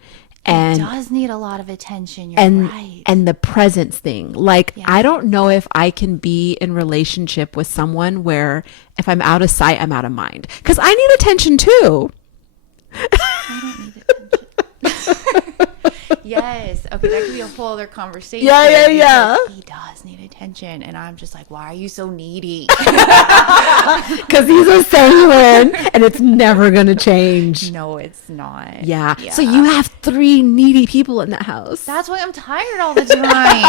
and Does need a lot of attention. You're and right. and the presence thing. Like I don't know if I can be in relationship with someone where if I'm out of sight, I'm out of mind. Because I need attention too. I don't need attention. Yes. Okay, that could be a whole other conversation. Yeah. Because he does need attention. And I'm just like, why are you so needy? Because he's a sanguine and it's never gonna change. No, it's not. Yeah. So you have 3 needy people in that house. That's why I'm tired all the time.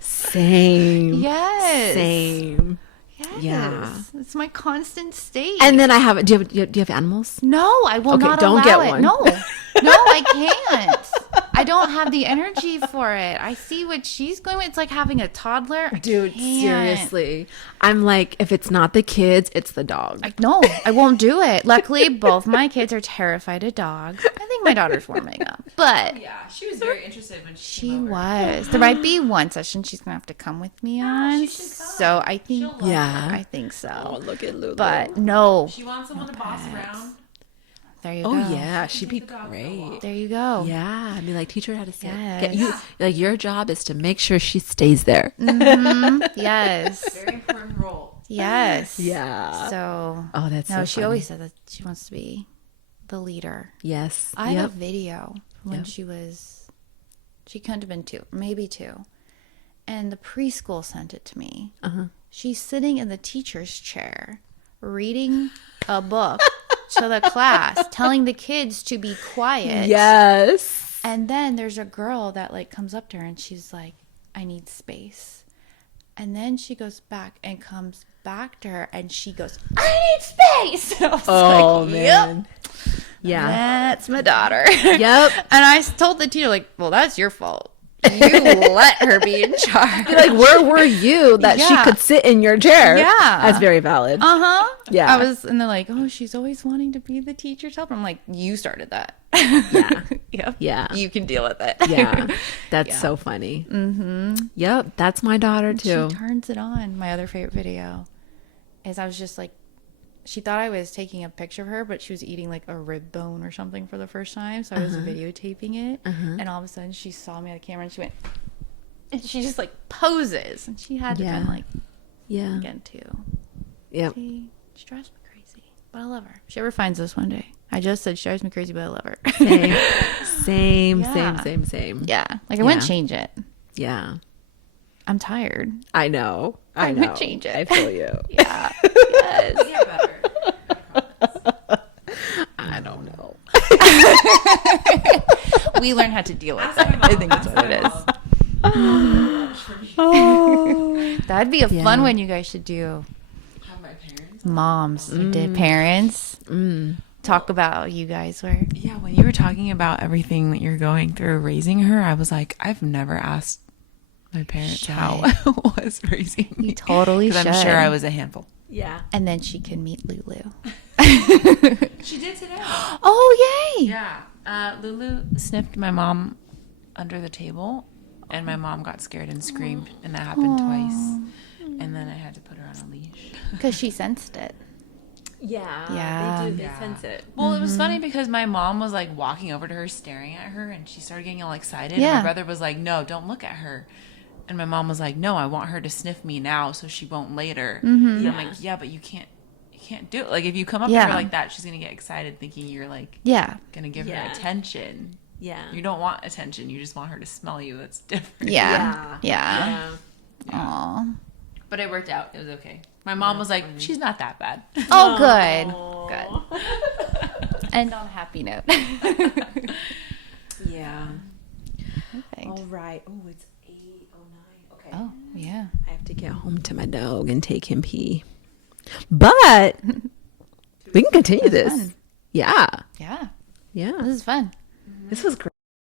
Same. Yes. Same. Yes. Yeah. It's my constant state. And then I have. Do you have animals? No, I will Okay, not don't allow get it. one. No, I can't. I don't have the energy for it. I see what she's going with. It's like having a toddler. Dude, can't. seriously. I'm like, if it's not the kids, it's the dog. No, I won't do it. Luckily, both my kids are terrified of dogs. I think my daughter's warming up, but Yeah, she was very interested when she she came over. was. There might be one session she's gonna have to come with me on. she should come. So I think, She'll love Yeah. I think so. Oh, look at Lulu. But no, She wants someone to boss around. there you oh go. yeah, she'd be the dog for a great. walk. There you go. Yeah, I mean, like teach her how to sit. Yes. Get you like your job is to make sure she stays there. Yes. Very important role. Yes. Yeah. So Oh, that's no, so she funny. always said that she wants to be the leader. Yes. I Yep. have a video from when Yep. she couldn't have been 2, maybe 2. And the preschool sent it to me. She's sitting in the teacher's chair reading a book to the class, telling the kids to be quiet. Yes. And then there's a girl that like comes up to her and she's like, I need space. And then she goes back and comes back to her and she goes, I need space. And I was Oh like, man. Yep, Yeah. that's my daughter. Yep. And I told the teacher, like, well, that's your fault. You let her be in charge. Be like, where were you that she Yeah. could sit in your chair? Yeah. That's very valid. Uh-huh. Yeah. And they're like, oh, she's always wanting to be the teacher's helper. I'm like, you started that. Yeah. Yep. Yeah. You can deal with it. Yeah. That's so funny. Mm-hmm. Yep. That's my daughter too. She turns it on. My other favorite video is I was just like, she thought I was taking a picture of her, but she was eating like a rib bone or something for the first time. So I was videotaping it. And all of a sudden she saw me on the camera and she went, and she just like poses. And she had to Yeah. been like, Yeah. again too. Yep. She drives me crazy, but I love her. If she ever finds this one day. I just said she drives me crazy, but I love her. Same. Yeah. Same. Yeah. Like I wouldn't Yeah. change it. Yeah. I'm tired. I know. I know. would change it. I feel you. Yeah. Yes. Get better. I don't know. We learn how to deal with it. I think that's what it is. That'd be a fun one you guys should do. Have my parents. Moms, did parents talk about how you guys were? Yeah, when you were talking about everything that you're going through raising her, I was like, I've never asked my parents how it was raising me. You totally 'Cause should. I'm sure I was a handful. Yeah. And then she can meet Lulu. She did today. Oh, yay. Yeah. Lulu sniffed my mom under the table, and my mom got scared and screamed, and that happened twice. And then I had to put her on a leash. Because she sensed it. Yeah. They do. They Yeah. sense it. Well, it was funny because my mom was like walking over to her, staring at her, and she started getting all excited. Yeah. And my brother was like, "No, don't look at her." And my mom was like, "No, I want her to sniff me now, so she won't later." And I'm like, "Yeah, but you can't do it. Like if you come up to her like that, she's gonna get excited, thinking you're like gonna give her attention. Yeah. You don't want attention. You just want her to smell you. That's different." Yeah. Aw. But it worked out. It was okay. My mom was like, "She's not that bad." Oh, good. Good. End on a happy note. Yeah. Perfect. All right. Oh, it's 8:09. Okay. Oh, yeah. I have to get home to my dog and take him pee. But we can continue this. Fun. Yeah. Yeah. Yeah. This is fun. This was great.